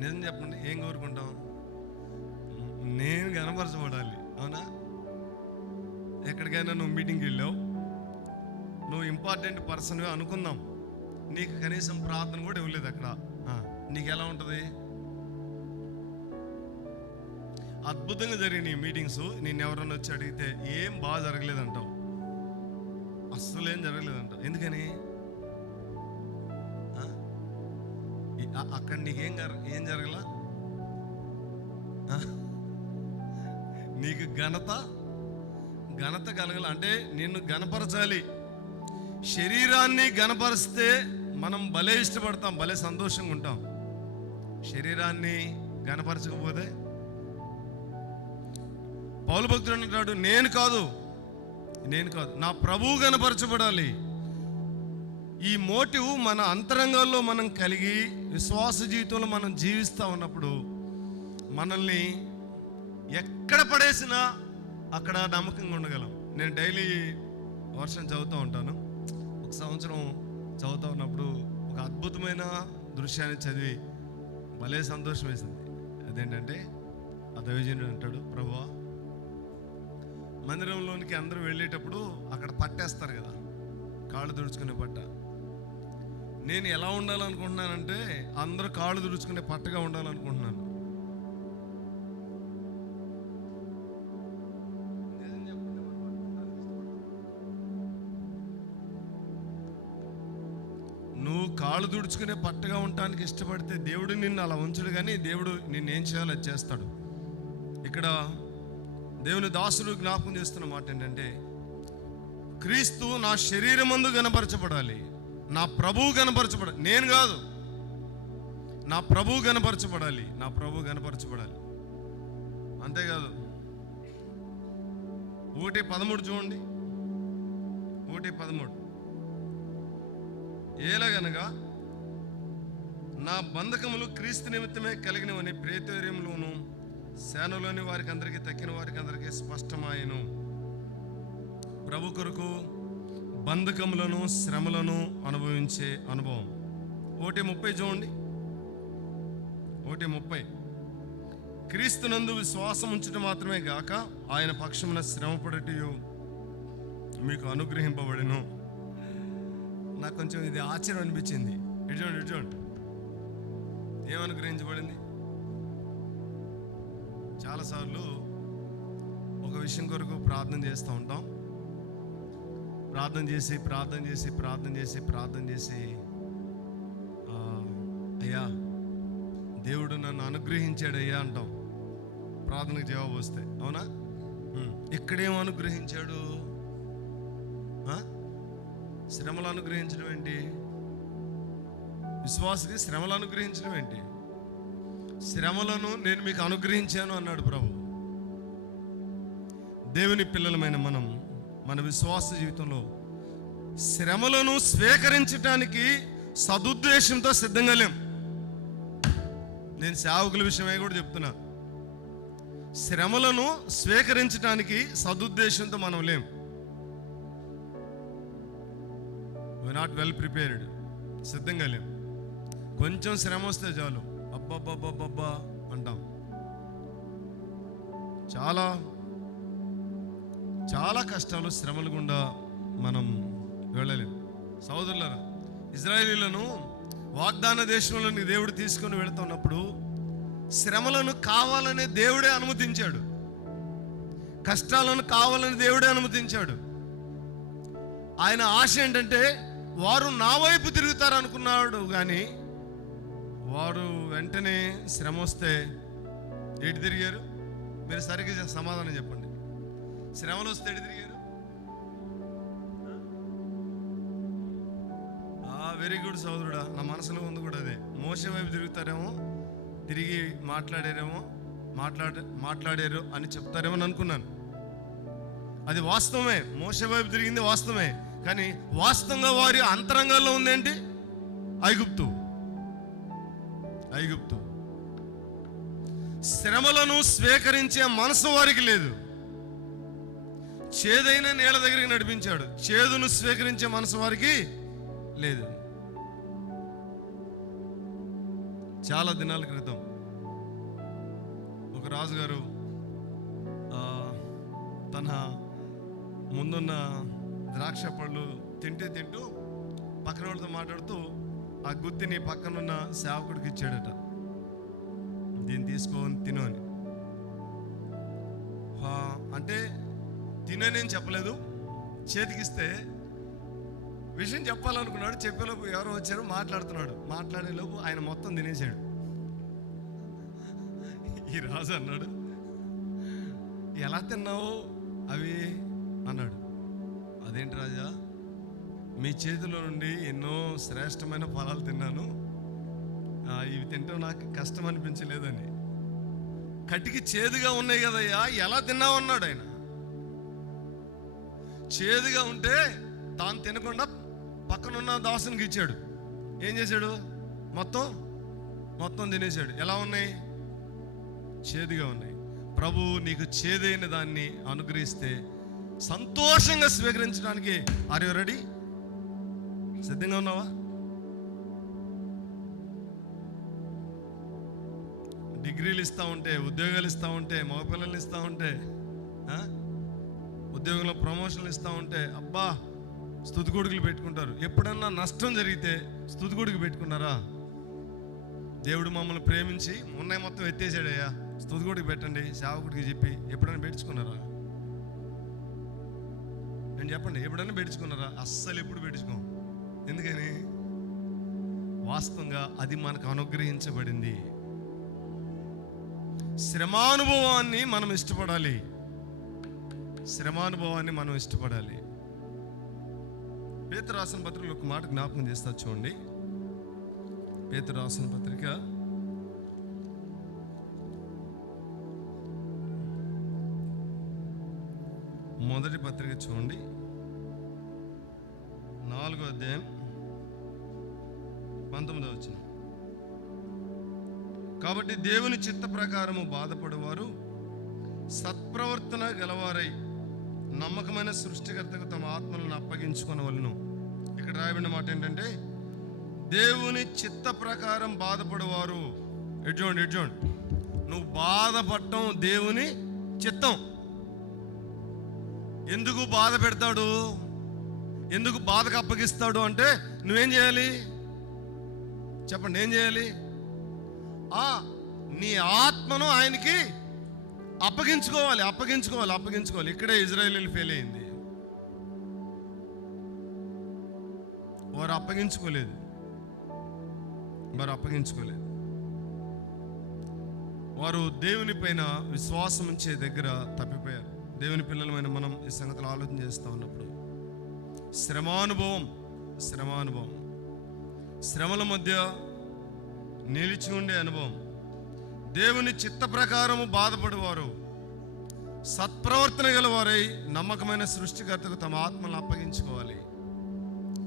నిజం చెప్పండి, ఏం కోరుకుంటాం? నేను గణపరచబడాలి. అవునా? ఎక్కడికైనా నువ్వు మీటింగ్కి వెళ్ళావు, నువ్వు ఇంపార్టెంట్ పర్సన్గా అనుకుందాం, నీకు కనీసం ప్రార్థన కూడా ఇవ్వలేదు అక్కడ. నీకు ఎలా ఉంటుంది? అద్భుతంగా జరిగిన ఈ మీటింగ్స్ నేను ఎవరన్నా వచ్చి అడిగితే ఏం బాగా జరగలేదంటావు, అస్సలు ఏం జరగలేదంటావు. ఎందుకని? అక్కడ నీకేం ఏం జరగల? నీకు ఘనత కలగల. అంటే నిన్ను గణపరచాలి. శరీరాన్ని గణపరిస్తే మనం భలే ఇష్టపడతాం, భలే సంతోషంగా ఉంటాం. శరీరాన్ని గణపరచకపోతే, పౌలు భక్తుడు అంటాడు, నేను కాదు నా ప్రభువు గణపరచబడాలి. ఈ మోటివ్ మన అంతరంగాల్లో మనం కలిగి విశ్వాస జీవితంలో మనం జీవిస్తూ ఉన్నప్పుడు మనల్ని ఎక్కడ పడేసినా అక్కడ నమ్మకంగా ఉండగలం. నేను డైలీ వర్షం చదువుతూ ఉంటాను. ఒక సంవత్సరం చదువుతూ ఉన్నప్పుడు ఒక అద్భుతమైన దృశ్యాన్ని చదివి భలే సంతోషం వేసింది. అదేంటంటే ఆ దైవజనుడు అంటాడు, ప్రభువా, మందిరంలోనికి అందరూ వెళ్ళేటప్పుడు అక్కడ పట్టేస్తారు కదా, కాళ్ళు తుడుచుకునే పట్ట. నేను ఎలా ఉండాలనుకుంటున్నానంటే అందరూ కాళ్ళు తుడుచుకునే పట్టగా ఉండాలనుకుంటున్నాను. నువ్వు కాళ్ళు తుడుచుకునే పట్టగా ఉండటానికి ఇష్టపడితే దేవుడు నిన్ను అలా ఉంచడు, కానీ దేవుడు నిన్నేం చేయాలో అది చేస్తాడు. ఇక్కడ దేవుని దాసుడు జ్ఞాపకం చేస్తున్న మాట ఏంటంటే, క్రీస్తు నా శరీరమందు గణపరచబడాలి, నా ప్రభువు గణపరచబడాలి. నేను కాదు, నా ప్రభువు గణపరచబడాలి. అంతేకాదు, 1:13 చూడండి. 1:13 ఏలగనగా నా బంధకములు క్రీస్తు నిమిత్తమే కలిగినవని ప్రేతోర్యంలోను సేనలోని వారికి అందరికీ, తక్కిన వారికి అందరికీ స్పష్టమాయను. ప్రభు కొరకు బంధకములను, శ్రమలను అనుభవించే అనుభవం. 1:30 చూడండి. 1:30 క్రీస్తునందు విశ్వాసం ఉంచడం మాత్రమే గాక ఆయన పక్షమున శ్రమపడటయు మీకు అనుగ్రహింపబడెను. నాకు కొంచెం ఇది ఆశ్చర్యం అనిపించింది. ఇటువంటి ఏం అనుగ్రహించబడింది? చాలాసార్లు ఒక విషయం కొరకు ప్రార్థన చేస్తూ ఉంటాం. ప్రార్థన చేసి అయ్యా దేవుడు నన్ను అనుగ్రహించాడయ్యా అంటాం ప్రార్థనకు జవాబు వస్తే. అవునా? ఇక్కడేం అనుగ్రహించాడు? శ్రమలు అనుగ్రహించడం ఏంటి? విశ్వాసకి శ్రమలు అనుగ్రహించడం ఏంటి? శ్రమలను నేను మీకు అనుగ్రహించాను అన్నాడు ప్రభు. దేవుని పిల్లలమైన మనం మన విశ్వాస జీవితంలో శ్రమలను స్వీకరించడానికి సదుద్దేశంతో సిద్ధంగా లేం. నేను సేవకుల విషయమై కూడా చెప్తున్నా, శ్రమలను స్వీకరించడానికి సదుద్దేశంతో మనం లేం. వి నాట్ వెల్ ప్రిపేర్డ్, సిద్ధంగా లేం. కొంచెం శ్రమ వస్తే చాలు అబ్బబ్బబ్బబ్బబ్బా అంటాం. చాలా కష్టాలు, శ్రమల గుండా మనం వెళ్ళలేము. సోదరులారా, ఇజ్రాయేలీలను వాగ్దాన దేశంలోని దేవుడు తీసుకొని వెళుతున్నప్పుడు శ్రమలను కావాలనే దేవుడే అనుమతించాడు, కష్టాలను కావాలని దేవుడే అనుమతించాడు. ఆయన ఆశ ఏంటంటే వారు నా వైపు తిరుగుతారు అనుకున్నాడు, కానీ వారు వెంటనే శ్రమ వస్తే ఎటు తిరిగారు? మీరు సరిగ్గా సమాధానం చెప్పండి. శ్రమలు వస్తే ఎటు తిరిగారు? వెరీ గుడ్ సోదరుడా, నా మనసులో ఉంది కూడా అదే. మోసే వైపు తిరుగుతారేమో, తిరిగి మాట్లాడారు అని చెప్తారేమో అని అనుకున్నాను. అది వాస్తవమే, మోసే వైపు తిరిగింది వాస్తవమే. కానీ వాస్తవంగా వారి అంతరంగంలో ఉందేంటి? ఐగుప్తు. శ్రమలను స్వీకరించే మనసు వారికి లేదు. చేదైన నీళ్ళ దగ్గరికి నడిపించాడు, చేదును స్వీకరించే మనసు వారికి లేదు. చాలా దినాల క్రితం ఒక రాజుగారు తన ముందున్న ద్రాక్ష పళ్ళు తింటూ పక్కన వాళ్ళతో మాట్లాడుతూ ఆ గుత్తిని పక్కనున్న సేవకుడికి ఇచ్చాడట. దీన్ని తీసుకొని తిను అని. అంటే తిననేం చెప్పలేదు, చేతికిస్తే విషయం చెప్పాలనుకున్నాడు. చెప్పేలోపు ఎవరో వచ్చారో మాట్లాడేలోపు ఆయన మొత్తం తినేసాడు. ఈ రాజు అన్నాడు, ఎలా తిన్నావు అవి అన్నాడు. అదేంటి రాజా, మీ చేతిలో నుండి ఎన్నో శ్రేష్టమైన ఫలాలు తిన్నాను, ఇవి తింటాం నాకు కష్టం అనిపించలేదని. కటికి చేదుగా ఉన్నాయి కదయ్యా, ఎలా తిన్నావు అన్నాడు ఆయన. చేదుగా ఉంటే తాను తినకుండా పక్కనున్న దాసునికి ఇచ్చాడు. ఏం చేశాడు? మొత్తం తినేశాడు. ఎలా ఉన్నాయి? చేదుగా ఉన్నాయి. ప్రభు నీకు చేదైన దాన్ని అనుగ్రహిస్తే సంతోషంగా స్వీకరించడానికి ఆర్ యు రెడీ? సిద్ధంగా ఉన్నావా? డిగ్రీలు ఇస్తా ఉంటే, ఉద్యోగాలు ఇస్తా ఉంటే, మగపిల్లలు ఇస్తా ఉంటే, ఉద్యోగంలో ప్రమోషన్లు ఇస్తా ఉంటే అబ్బా స్తుతికొడుకులు పెట్టుకుంటారు. ఎప్పుడన్నా నష్టం జరిగితే స్తుతికొడుకు పెట్టుకున్నారా? దేవుడు మమ్మల్ని ప్రేమించి మొన్న మొత్తం ఎత్తేసాడయ్యా, స్తుతికొడుకు పెట్టండి సేవకుడికి చెప్పి ఎప్పుడైనా పెట్టించుకున్నారా? నేను చెప్పండి, ఎప్పుడైనా పెట్టించుకున్నారా? అస్సలు ఎప్పుడు పెట్టించుకోం. ఎందుకని? వాస్తవంగా అది మనకు అనుగ్రహించబడింది. శ్రమానుభవాన్ని మనం ఇష్టపడాలి. పేతురు రాసిన పత్రికలో ఒక మాట జ్ఞాపకం చేస్తా చూడండి. పేతురు రాసిన పత్రిక 1వ పత్రిక చూడండి, 4వ అధ్యాయం 19వ వచనం. కాబట్టి దేవుని చిత్త ప్రకారము బాధపడేవారు సత్ప్రవర్తన గలవారై నమ్మకమైన సృష్టికర్తకు తమ ఆత్మలను అప్పగించుకొనవలెను. ఇక్కడ రాయబడిన మాట ఏంటంటే, దేవుని చిత్త ప్రకారం బాధపడేవారు. ఎడ్జోండి, నువ్వు బాధపడటం దేవుని చిత్తం. ఎందుకు బాధ పెడతాడు, ఎందుకు బాధకు అప్పగిస్తాడు అంటే నువ్వేం చేయాలి చెప్పండి? ఏం చేయాలి? నీ ఆత్మను ఆయనకి అప్పగించుకోవాలి. ఇక్కడే ఇజ్రాయేలీలు ఫెయిల్ అయింది. వారు అప్పగించుకోలేదు. వారు దేవుని పైన విశ్వాసం ఉంచే దగ్గర తప్పిపోయారు. దేవుని పిల్లలమైన మనం ఈ సంగతులు ఆలోచన చేస్తూ ఉన్నప్పుడు శ్రమానుభవం, శ్రమల మధ్య నిలిచి ఉండే అనుభవం, దేవుని చిత్త ప్రకారము బాధపడేవారు సత్ప్రవర్తన గలవారై నమ్మకమైన సృష్టికర్తకు తమ ఆత్మలను అప్పగించుకోవాలి.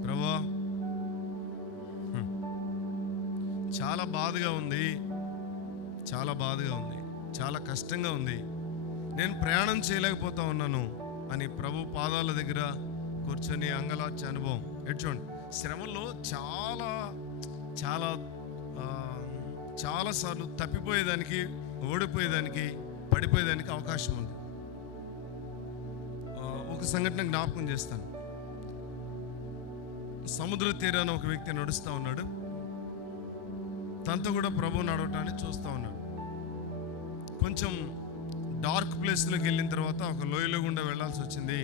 ప్రభువా, చాలా బాధగా ఉంది, చాలా కష్టంగా ఉంది, నేను ప్రయాణం చేయలేకపోతా ఉన్నాను అని ప్రభు పాదాల దగ్గర కూర్చొని అంగలార్చే అనుభవం. ఎట్చోండి, శ్రమల్లో చాలాసార్లు తప్పిపోయేదానికి, ఓడిపోయేదానికి, పడిపోయేదానికి అవకాశం ఉంది. ఒక సంఘటన జ్ఞాపకం చేస్తాను. సముద్ర తీరాన ఒక వ్యక్తి నడుస్తూ ఉన్నాడు. తనతో కూడా ప్రభు నడవటాన్ని చూస్తూ ఉన్నాడు. కొంచెం డార్క్ ప్లేస్లోకి వెళ్ళిన తర్వాత ఒక లోయలో గుండా వెళ్ళాల్సి వచ్చింది.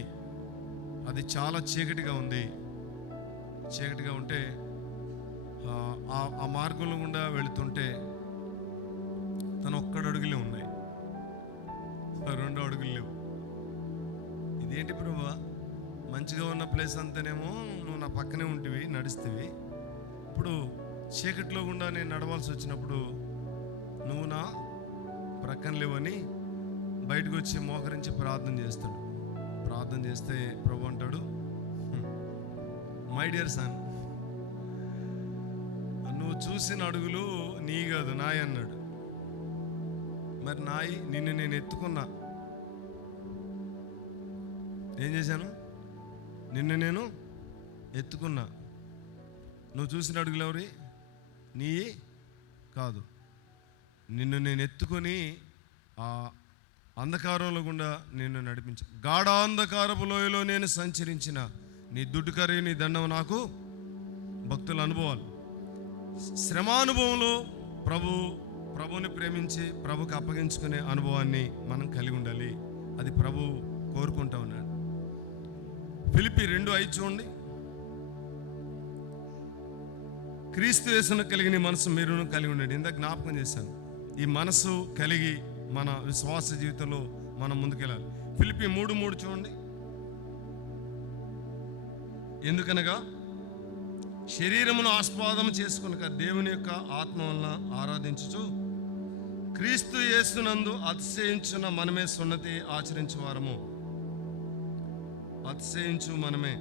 అది చాలా చీకటిగా ఉంది. చీకటిగా ఉంటే ఆ మార్గంలో గుండా వెళుతుంటే తను ఒక్కడు అడుగులే ఉన్నాయి, 2 అడుగులు లేవు. ఇదేంటి ప్రభువా, మంచిగా ఉన్న ప్లేస్ అంతానేమో నువ్వు నా పక్కనే ఉంటివి, నడుస్తేవి. ఇప్పుడు చీకటిలో గుండా నేను నడవాల్సి వచ్చినప్పుడు నువ్వు నా ప్రక్కన లేవని బయటకు వచ్చి మోకరించి ప్రార్థన చేస్తాడు. ప్రార్థన చేస్తే ప్రభు అంటాడు, మై డియర్ సన్, నువ్వు చూసిన అడుగులు నీ కాదు నాయి అన్నాడు. మరి నాయి, నిన్ను నేను ఎత్తుకున్నా. ఏం చేశాను? నిన్ను నేను ఎత్తుకున్నా. నువ్వు చూసిన అడుగులు ఎవరి? నీ కాదు. నిన్ను నేను ఎత్తుకొని ఆ అంధకారంలో గుండా నిన్ను నడిపించా. గాఢాంధకారపు లోయలో నేను సంచరించిన నీ దుడ్డుకరి నీ దండం నాకు భక్తుల అనుభవాలు. శ్రమానుభవంలో ప్రభుని ప్రేమించి ప్రభుకి అప్పగించుకునే అనుభవాన్ని మనం కలిగి ఉండాలి. అది ప్రభు కోరుకుంటా ఉన్నాడు. ఫిలిప్పీ 2:5 చూడండి. క్రీస్తు యేసును కలిగిన మనసు మీరును కలిగి ఉండండి. ఇందాక జ్ఞాపకం చేశాను. ఈ మనసు కలిగి మన విశ్వాస జీవితంలో మనం ముందుకెళ్ళాలి. ఫిలిప్పీ 3:3 చూడండి. ఎందుకనగా శరీరమును ఆస్వాదం చేసుకొనక దేవుని యొక్క ఆత్మ వలన ఆరాధించుచు క్రీస్తు యేసునందు అతిశయించున్న మనమే సున్నతి ఆచరించు వారము. అతిశయించు మనమే.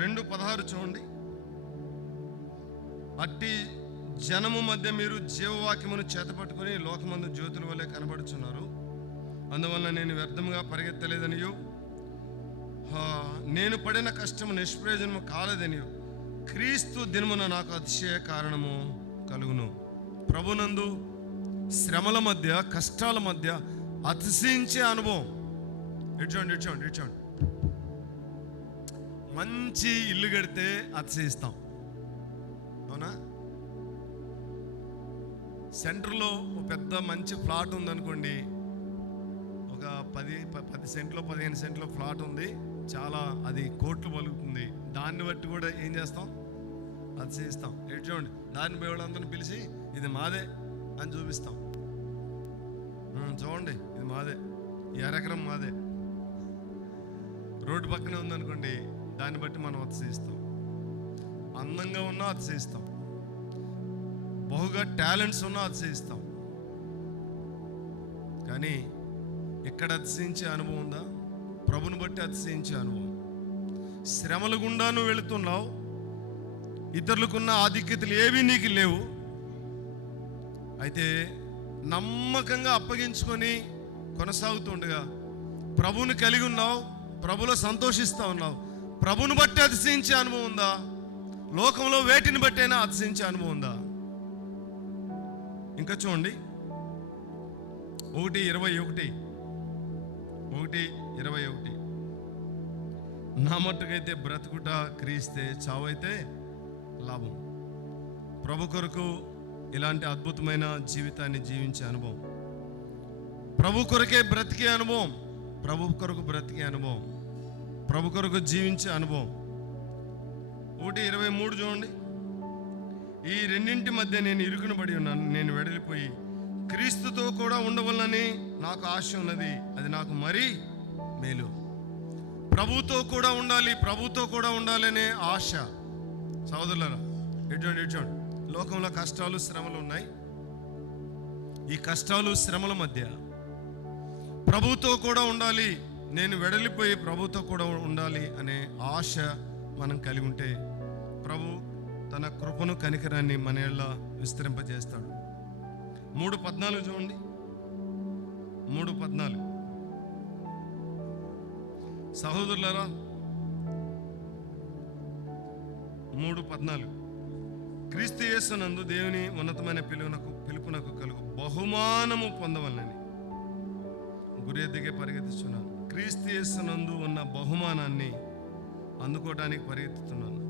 2:16 చూడండి. అట్టి జనము మధ్య మీరు జీవవాక్యమును చేతపట్టుకుని లోకమందు జ్యోతుల వలె కనబడుచున్నారు. అందువల్ల నేను వ్యర్థముగా పరిగెత్తలేదనియు నేను పడిన కష్టము నిష్ప్రయోజనము కాలేదనియు క్రీస్తు దినమున నాకు అతిశయ కారణము కలుగును. ప్రభునందు శ్రమల మధ్య, కష్టాల మధ్య అతిశయించే అనుభవం. ఇడ్చోండి. మంచి ఇల్లు కడితే అతిశయిస్తాం, అవునా? సెంటర్లో ఒక పెద్ద మంచి ఫ్లాట్ ఉందనుకోండి, ఒక 10 సెంట్లో 15 సెంట్లో ఫ్లాట్ ఉంది, చాలా అది కోట్లు పలుకుతుంది. దాన్ని బట్టి కూడా ఏం చేస్తాం? అతిశయిస్తాం. చూడండి, దాన్ని పోయి వాళ్ళందరినీ పిలిచి ఇది మాదే అని చూపిస్తాం. చూడండి, ఇది మాదే, ఈ ఎకరం మాదే. రోడ్డు పక్కనే ఉందనుకోండి, దాన్ని బట్టి మనం అతిశయిస్తాం. అందంగా ఉన్నా అతిశయిస్తాం, బహుగా టాలెంట్స్ ఉన్నా అతిశయిస్తాం. కానీ ఎక్కడ అతిశయించే అనుభవం ఉందా? ప్రభుని బట్టి అతిశయించే అనుభవం. శ్రమల గుండా నువ్వు వెళుతున్నావు, ఇతరులకున్న ఆధిక్యతలు ఏవి నీకు లేవు. అయితే నమ్మకంగా అప్పగించుకొని కొనసాగుతుండగా ప్రభుని కలిగి ఉన్నావు, ప్రభులో సంతోషిస్తూ ఉన్నావు. ప్రభుని బట్టి అతిశయించే అనుభవం ఉందా? లోకంలో వేటిని బట్టైనా అతిశయించే అనుభవం ఉందా? ఇంకా చూడండి, 1:21 నా మట్టుకైతే బ్రతుకుట క్రీస్తే, చావైతే లాభం. ప్రభు కొరకు ఇలాంటి అద్భుతమైన జీవితాన్ని జీవించే అనుభవం, ప్రభు కొరకే బ్రతికే అనుభవం, ప్రభు కొరకు బ్రతికే అనుభవం, ప్రభు కొరకు జీవించే అనుభవం. 1:23 చూడండి. ఈ రెండింటి మధ్య నేను ఇరుకునబడి ఉన్నాను. నేను వెడలిపోయి క్రీస్తుతో కూడా ఉండవలనని నాకు ఆశ ఉన్నది. అది నాకు మరీ మేలు. ప్రభుతో కూడా ఉండాలి, ప్రభుతో కూడా ఉండాలనే ఆశ. సహోదరులారా, ఇటువంటి లోకంలో కష్టాలు శ్రమలు ఉన్నాయి. ఈ కష్టాలు శ్రమల మధ్య ప్రభుతో కూడా ఉండాలి, నేను వెడలిపోయి ప్రభుతో కూడా ఉండాలి అనే ఆశ మనం కలిగి ఉంటే ప్రభు తన కృపను కనికరాన్ని మన యెడల విస్తరింపజేస్తాడు. 3:14 చూడండి. 3:14 సహోదరులారా, 3:14 క్రీస్తు యేసునందు దేవుని ఉన్నతమైన పిలుపునకు కలుగు బహుమానము పొందవలనని గురి ఎద్దుకే పరిగెత్తుచున్నాను. క్రీస్తు యేసునందు ఉన్న బహుమానాన్ని అందుకోవడానికి పరిగెత్తుతున్నాను.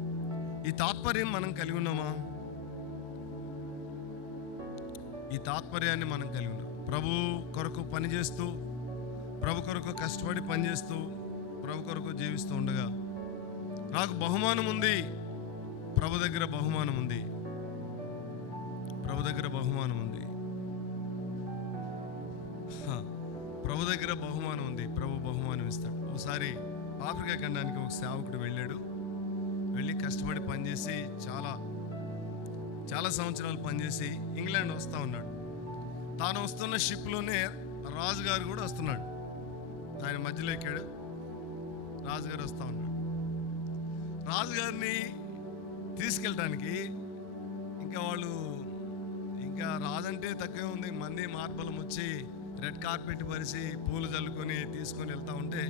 ఈ తాత్పర్యం మనం కలిగి ఉన్నామా? ఈ తాత్పర్యాన్ని మనం కలిగి ఉన్నాం. ప్రభు కొరకు పనిచేస్తూ, ప్రభు కొరకు కష్టపడి పనిచేస్తూ, ప్రభు కొరకు జీవిస్తూ ఉండగా నాకు బహుమానం ఉంది, ప్రభు దగ్గర బహుమానం ఉంది, ప్రభు దగ్గర బహుమానం ఉంది, ప్రభు దగ్గర బహుమానం ఉంది. ప్రభు బహుమానం ఇస్తాడు. ఒకసారి ఆఫ్రికా ఖండానికి ఒక సేవకుడు వెళ్ళి కష్టపడి పనిచేసి చాలా సంవత్సరాలు పనిచేసి ఇంగ్లాండ్ వస్తూ ఉన్నాడు. తాను వస్తున్న షిప్లోనే రాజుగారు కూడా వస్తున్నాడు. ఆయన మధ్యలో ఎక్కాడు. రాజుగారు వస్తూ ఉన్నాడు. రాజుగారిని తీసుకెళ్ళటానికి ఇంకా రాజంటే తక్కువే ఉంది, మంది మార్బలం వచ్చి రెడ్ కార్పెట్ పరిచి పూలు చల్లుకొని తీసుకొని వెళ్తా ఉంటే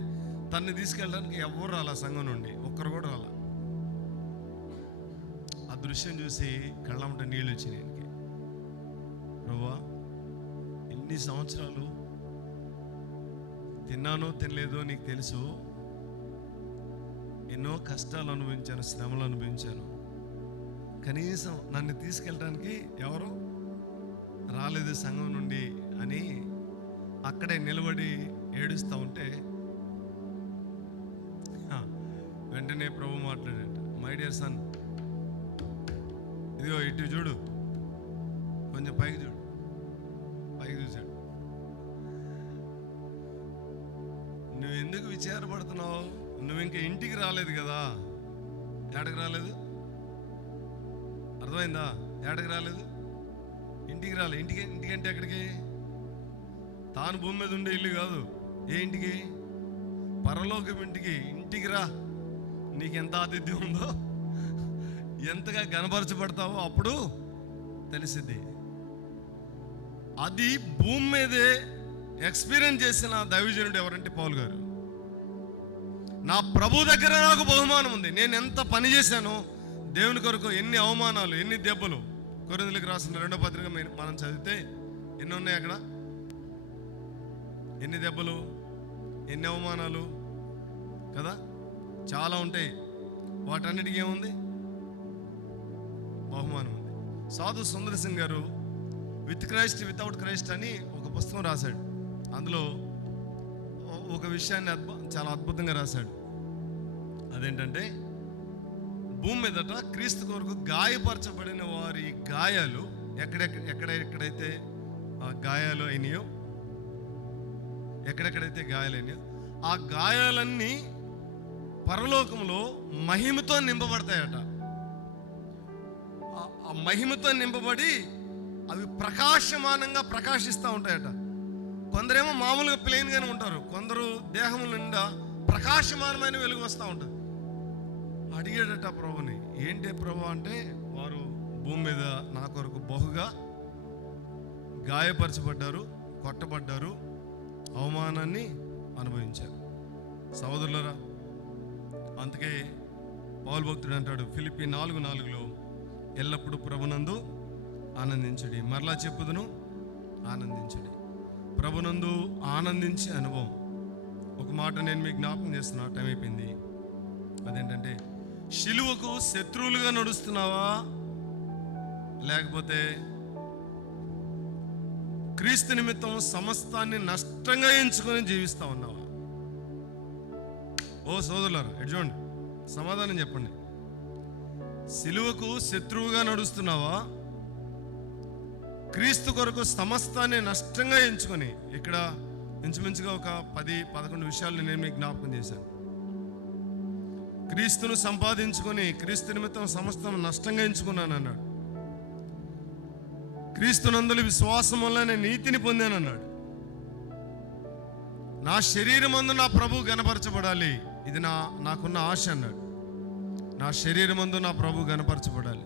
తన్ని తీసుకెళ్ళడానికి ఎవరు రాలా, సంఘం నుండి ఒక్కరు కూడా రాలా. ఆ దృశ్యం చూసి కళ్ళమ్మట నీళ్ళు వచ్చినాయి. ప్రభువా, ఎన్ని సంవత్సరాలు తిన్నానో తినలేదో నీకు తెలుసు. ఎన్నో కష్టాలు అనుభవించాను, శ్రమలు అనుభవించాను. కనీసం నన్ను తీసుకెళ్ళడానికి ఎవరు రాలేదు సంఘం నుండి అని అక్కడే నిలబడి ఏడుస్తూ ఉంటే వెంటనే ప్రభు మాట్లాడాడు. మై డియర్ సన్, ఇదిగో ఇటు చూడు, కొంచెం పైకి చూడు. పైకి చూశాడు. నువ్వు ఎందుకు విచారపడుతున్నావు? నువ్వు ఇంకా ఇంటికి రాలేదు కదా. ఏడకి రాలేదు? అర్థమైందా? ఏడకి రాలేదు? ఇంటికి రాలేదు. ఇంటికంటే ఎక్కడికి? తాను భూమి మీద ఉండే ఇల్లు కాదు. ఏ ఇంటికి? పరలోకం ఇంటికి. ఇంటికి రా. నీకెంత ఆతిథ్యం ఉందో, ఎంతగా గనపరచబడతావో అప్పుడు తెలిసిద్ది. అది భూమి మీదే ఎక్స్పీరియన్స్ చేసిన దైవజనుడు ఎవరంటే పౌలు గారు. నా ప్రభు దగ్గర నాకు బహుమానం ఉంది. నేను ఎంత పని చేశానో దేవుని కొరకు, ఎన్ని అవమానాలు, ఎన్ని దెబ్బలు. కొరింథీయులకు రాసిన 2వ పత్రిక మనం చదివితే ఎన్ని ఉన్నాయి అక్కడ? ఎన్ని దెబ్బలు, ఎన్ని అవమానాలు కదా, చాలా ఉంటాయి. వాటన్నిటికీ ఏముంది? బహుమానం ఉంది. సాధు సుందర్ సింగ్ గారు విత్ క్రైస్ట్ వితౌట్ క్రైస్ట్ అని ఒక పుస్తకం రాశాడు. అందులో ఒక విషయాన్ని చాలా అద్భుతంగా రాశాడు. అదేంటంటే, భూమి మీదట క్రీస్తు కొరకు గాయపరచబడిన వారి గాయాలు ఎక్కడెక్కడైతే గాయాలు అయినాయో, ఎక్కడెక్కడైతే గాయాలైనాయో ఆ గాయాలన్నీ పరలోకంలో మహిమతో నింపబడతాయట. ఆ మహిమతో నింపబడి అవి ప్రకాశమానంగా ప్రకాశిస్తూ ఉంటాయట. కొందరేమో మామూలుగా ప్లెయిన్గానే ఉంటారు, కొందరు దేహం నిండా ప్రకాశమానమైన వెలుగు వస్తూ ఉంటుంది. అడిగాడట ప్రభుని, ఏంటి ప్రభు అంటే, వారు భూమి మీద నా కొరకు బహుగా గాయపరచబడ్డారు, కొట్టబడ్డారు, అవమానాన్ని అనుభవించారు. సహోదరులరా, అందుకే పౌలు భక్తుడు అంటాడు ఫిలిప్పీ 4:4లో, ఎల్లప్పుడూ ప్రభునందు ఆనందించుడి. మరలా చెప్పుదును, ఆనందించుడి. ప్రభునందు ఆనందించే అనుభవం. ఒక మాట నేను మీకు జ్ఞాపకం చేస్తున్నా, టైం అయిపోయింది. అదేంటంటే, శిలువకు శత్రువులుగా నడుస్తున్నావా, లేకపోతే క్రీస్తు నిమిత్తం సమస్తాన్ని నష్టంగా ఎంచుకొని జీవిస్తా ఉన్నావా? ఓ సోదరులారా, ఎటు చూడండి, సమాధానం చెప్పండి. శిలువకు శత్రువుగా నడుస్తున్నావా, క్రీస్తు కొరకు సమస్తాన్ని నష్టంగా ఎంచుకొని? ఇక్కడ ఇంచుమించుగా ఒక 10-11 విషయాలు నేను మీకు జ్ఞాపకం చేశాను. క్రీస్తును సంపాదించుకొని క్రీస్తు నిమిత్తం సమస్తం నష్టంగా ఎంచుకున్నాను అన్నాడు. క్రీస్తునందుల విశ్వాసం వల్ల నేను నీతిని పొందానన్నాడు. నా శరీరమందు నా ప్రభు గణపరచబడాలి, ఇది నాకున్న ఆశ అన్నాడు. నా శరీరమందు నా ప్రభు గణపరచబడాలి.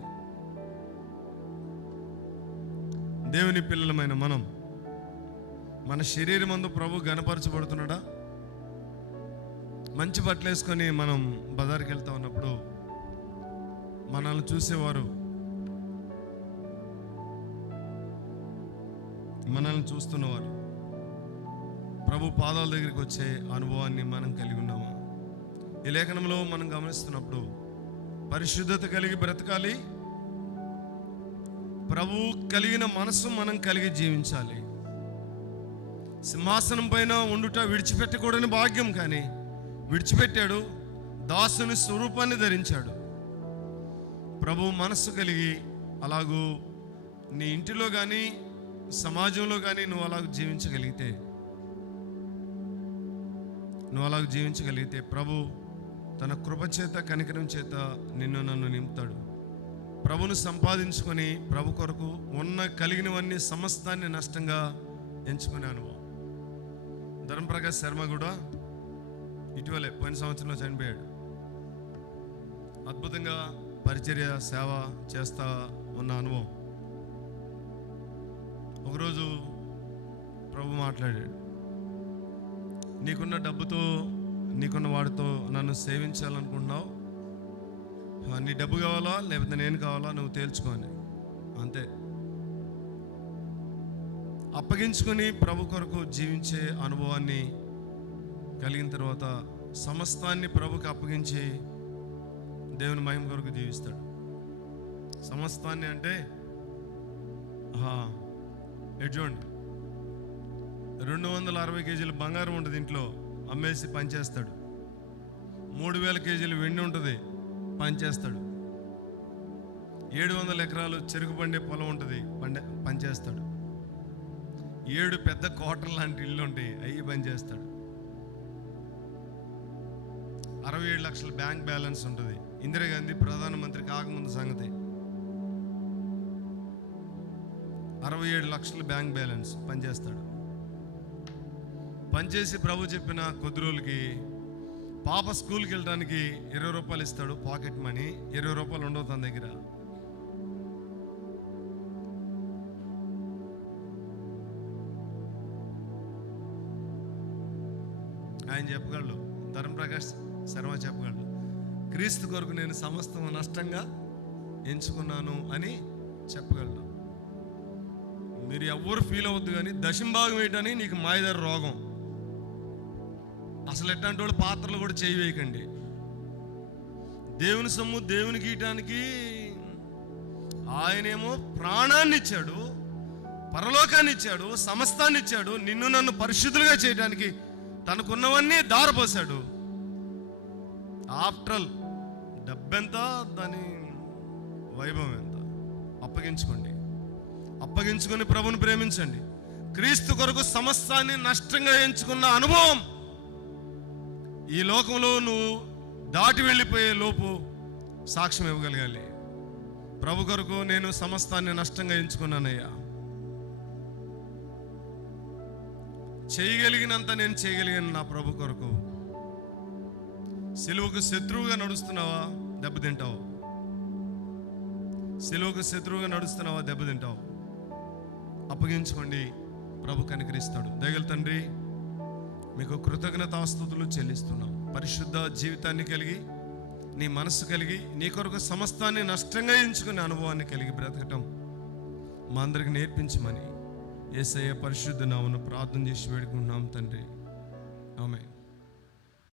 దేవుని పిల్లలమైన మనం మన శరీరమందు ప్రభు గణపరచబడుతున్నాడా? మంచి బట్టలు వేసుకొని మనం బజార్కి వెళ్తా ఉన్నప్పుడు మనల్ని చూసేవారు, మనల్ని చూస్తున్నవారు ప్రభు పాదాల దగ్గరికి వచ్చే అనుభవాన్ని మనం కలిగి ఉన్నామా? ఈ లేఖనంలో మనం గమనిస్తున్నప్పుడు పరిశుద్ధత కలిగి బ్రతకాలి, ప్రభు కలిగిన మనస్సు మనం కలిగి జీవించాలి. సింహాసనం పైన ఉండుట విడిచిపెట్టకూడని భాగ్యం, కానీ విడిచిపెట్టాడు, దాసుని స్వరూపాన్ని ధరించాడు. ప్రభు మనస్సు కలిగి అలాగూ నీ ఇంటిలో కానీ సమాజంలో కానీ నువ్వు అలాగ జీవించగలిగితే ప్రభు తన కృపచేత కనికరం చేత నిన్ను నన్ను నింపుతాడు. ప్రభును సంపాదించుకొని ప్రభు కొరకు కలిగినవన్నీ సమస్తాన్ని నష్టంగా ఎంచుకునే అనుభవం. ధర్మప్రకాష్ శర్మ కూడా ఇటీవలే పోయిన సంవత్సరంలో చనిపోయాడు. అద్భుతంగా పరిచర్య సేవ చేస్తా ఉన్న అనుభవం. ఒకరోజు ప్రభు మాట్లాడాడు, నీకున్న డబ్బుతో నీకున్న వాడితో నన్ను సేవించాలనుకుంటున్నావు, నీ డబ్బు కావాలా లేకపోతే నేను కావాలా నువ్వు తేల్చుకొని, అంతే. అప్పగించుకొని ప్రభు కొరకు జీవించే అనుభవాన్ని కలిగిన తర్వాత సమస్తాన్ని ప్రభుకి అప్పగించి దేవుని మహిమ కొరకు జీవిస్తాడు. సమస్తాన్ని అంటే చూడండి, 260 కేజీలు బంగారం ఉంటుంది ఇంట్లో, అమ్మేసి పనిచేస్తాడు. 3000 కేజీలు వెండి ఉంటుంది, పనిచేస్తాడు. 700 ఎకరాలు చెరుకు పండే పొలం ఉంటుంది, పనిచేస్తాడు. 7 పెద్ద కోటలు లాంటి ఇల్లు ఉంటాయి, అవి పనిచేస్తాడు. 67 లక్షల బ్యాంక్ బ్యాలెన్స్ ఉంటుంది. ఇందిరాగాంధీ ప్రధానమంత్రి కాకముందు సంగతి. 67 లక్షల బ్యాంక్ బ్యాలెన్స్, పనిచేస్తాడు. పనిచేసి ప్రభు చెప్పిన కొద్ది రోజులకి పాప స్కూల్కి వెళ్ళడానికి 20 రూపాయలు ఇస్తాడు, పాకెట్ మనీ. 20 రూపాయలు ఉండవు తన దగ్గర. ఆయన చెప్పగలడు, ధర్మప్రకాష్ శర్మ చెప్పగలడు, క్రీస్తు కొరకు నేను సమస్తం నష్టంగా ఎంచుకున్నాను అని చెప్పగలడు. మీరు ఎవ్వరు ఫీల్ అవ్వద్దు, కానీ దశంభాగం వేయటానికి నీకు మాయదారి రోగం. అసలు ఎట్లాంటి వాళ్ళు పాత్రలు కూడా చేయి వేయకండి. దేవుని సొమ్ము దేవునికి ఇవ్వటానికి ఆయనేమో ప్రాణాన్ని ఇచ్చాడు, పరలోకాన్ని ఇచ్చాడు, సమస్తాన్ని ఇచ్చాడు. నిన్ను నన్ను పరిశుద్ధులుగా చేయడానికి తనకున్నవన్నీ దారపోసాడు. ఆఫ్టర్ ఆల్ డబ్బెంత, దాని వైభవం ఎంత? అప్పగించుకొని ప్రభుని ప్రేమించండి. క్రీస్తు కొరకు సమస్తాన్ని నష్టంగా ఎంచుకున్న అనుభవం ఈ లోకంలో నువ్వు దాటి వెళ్ళిపోయే లోపు సాక్ష్యం ఇవ్వగలగాలి. ప్రభు కొరకు నేను సమస్తాన్ని నష్టంగా ఎంచుకున్నానయ్యా, చేయగలిగినంత నేను చేయగలిగాను నా ప్రభు కొరకు. సిలువకు శత్రువుగా నడుస్తున్నావా, దెబ్బతింటావు. సిలువకు శత్రువుగా నడుస్తున్నావా, దెబ్బతింటావు. అప్పగించుకోండి, ప్రభు కనికరిస్తాడు. దయగల తండ్రి, మీకు కృతజ్ఞతాస్తుతులు చెల్లిస్తున్నాం. పరిశుద్ధ జీవితాన్ని కలిగి, నీ మనస్సు కలిగి, నీ కొరకు సమస్తాన్ని నష్టంగా ఎంచుకునే అనుభవాన్ని కలిగి బ్రతకటం మా అందరికి నేర్పించమని యేసయ్య పరిశుద్ధ నామమున ప్రార్థన చేసి వేడుకుంటున్నాం తండ్రి. ఆమేన్.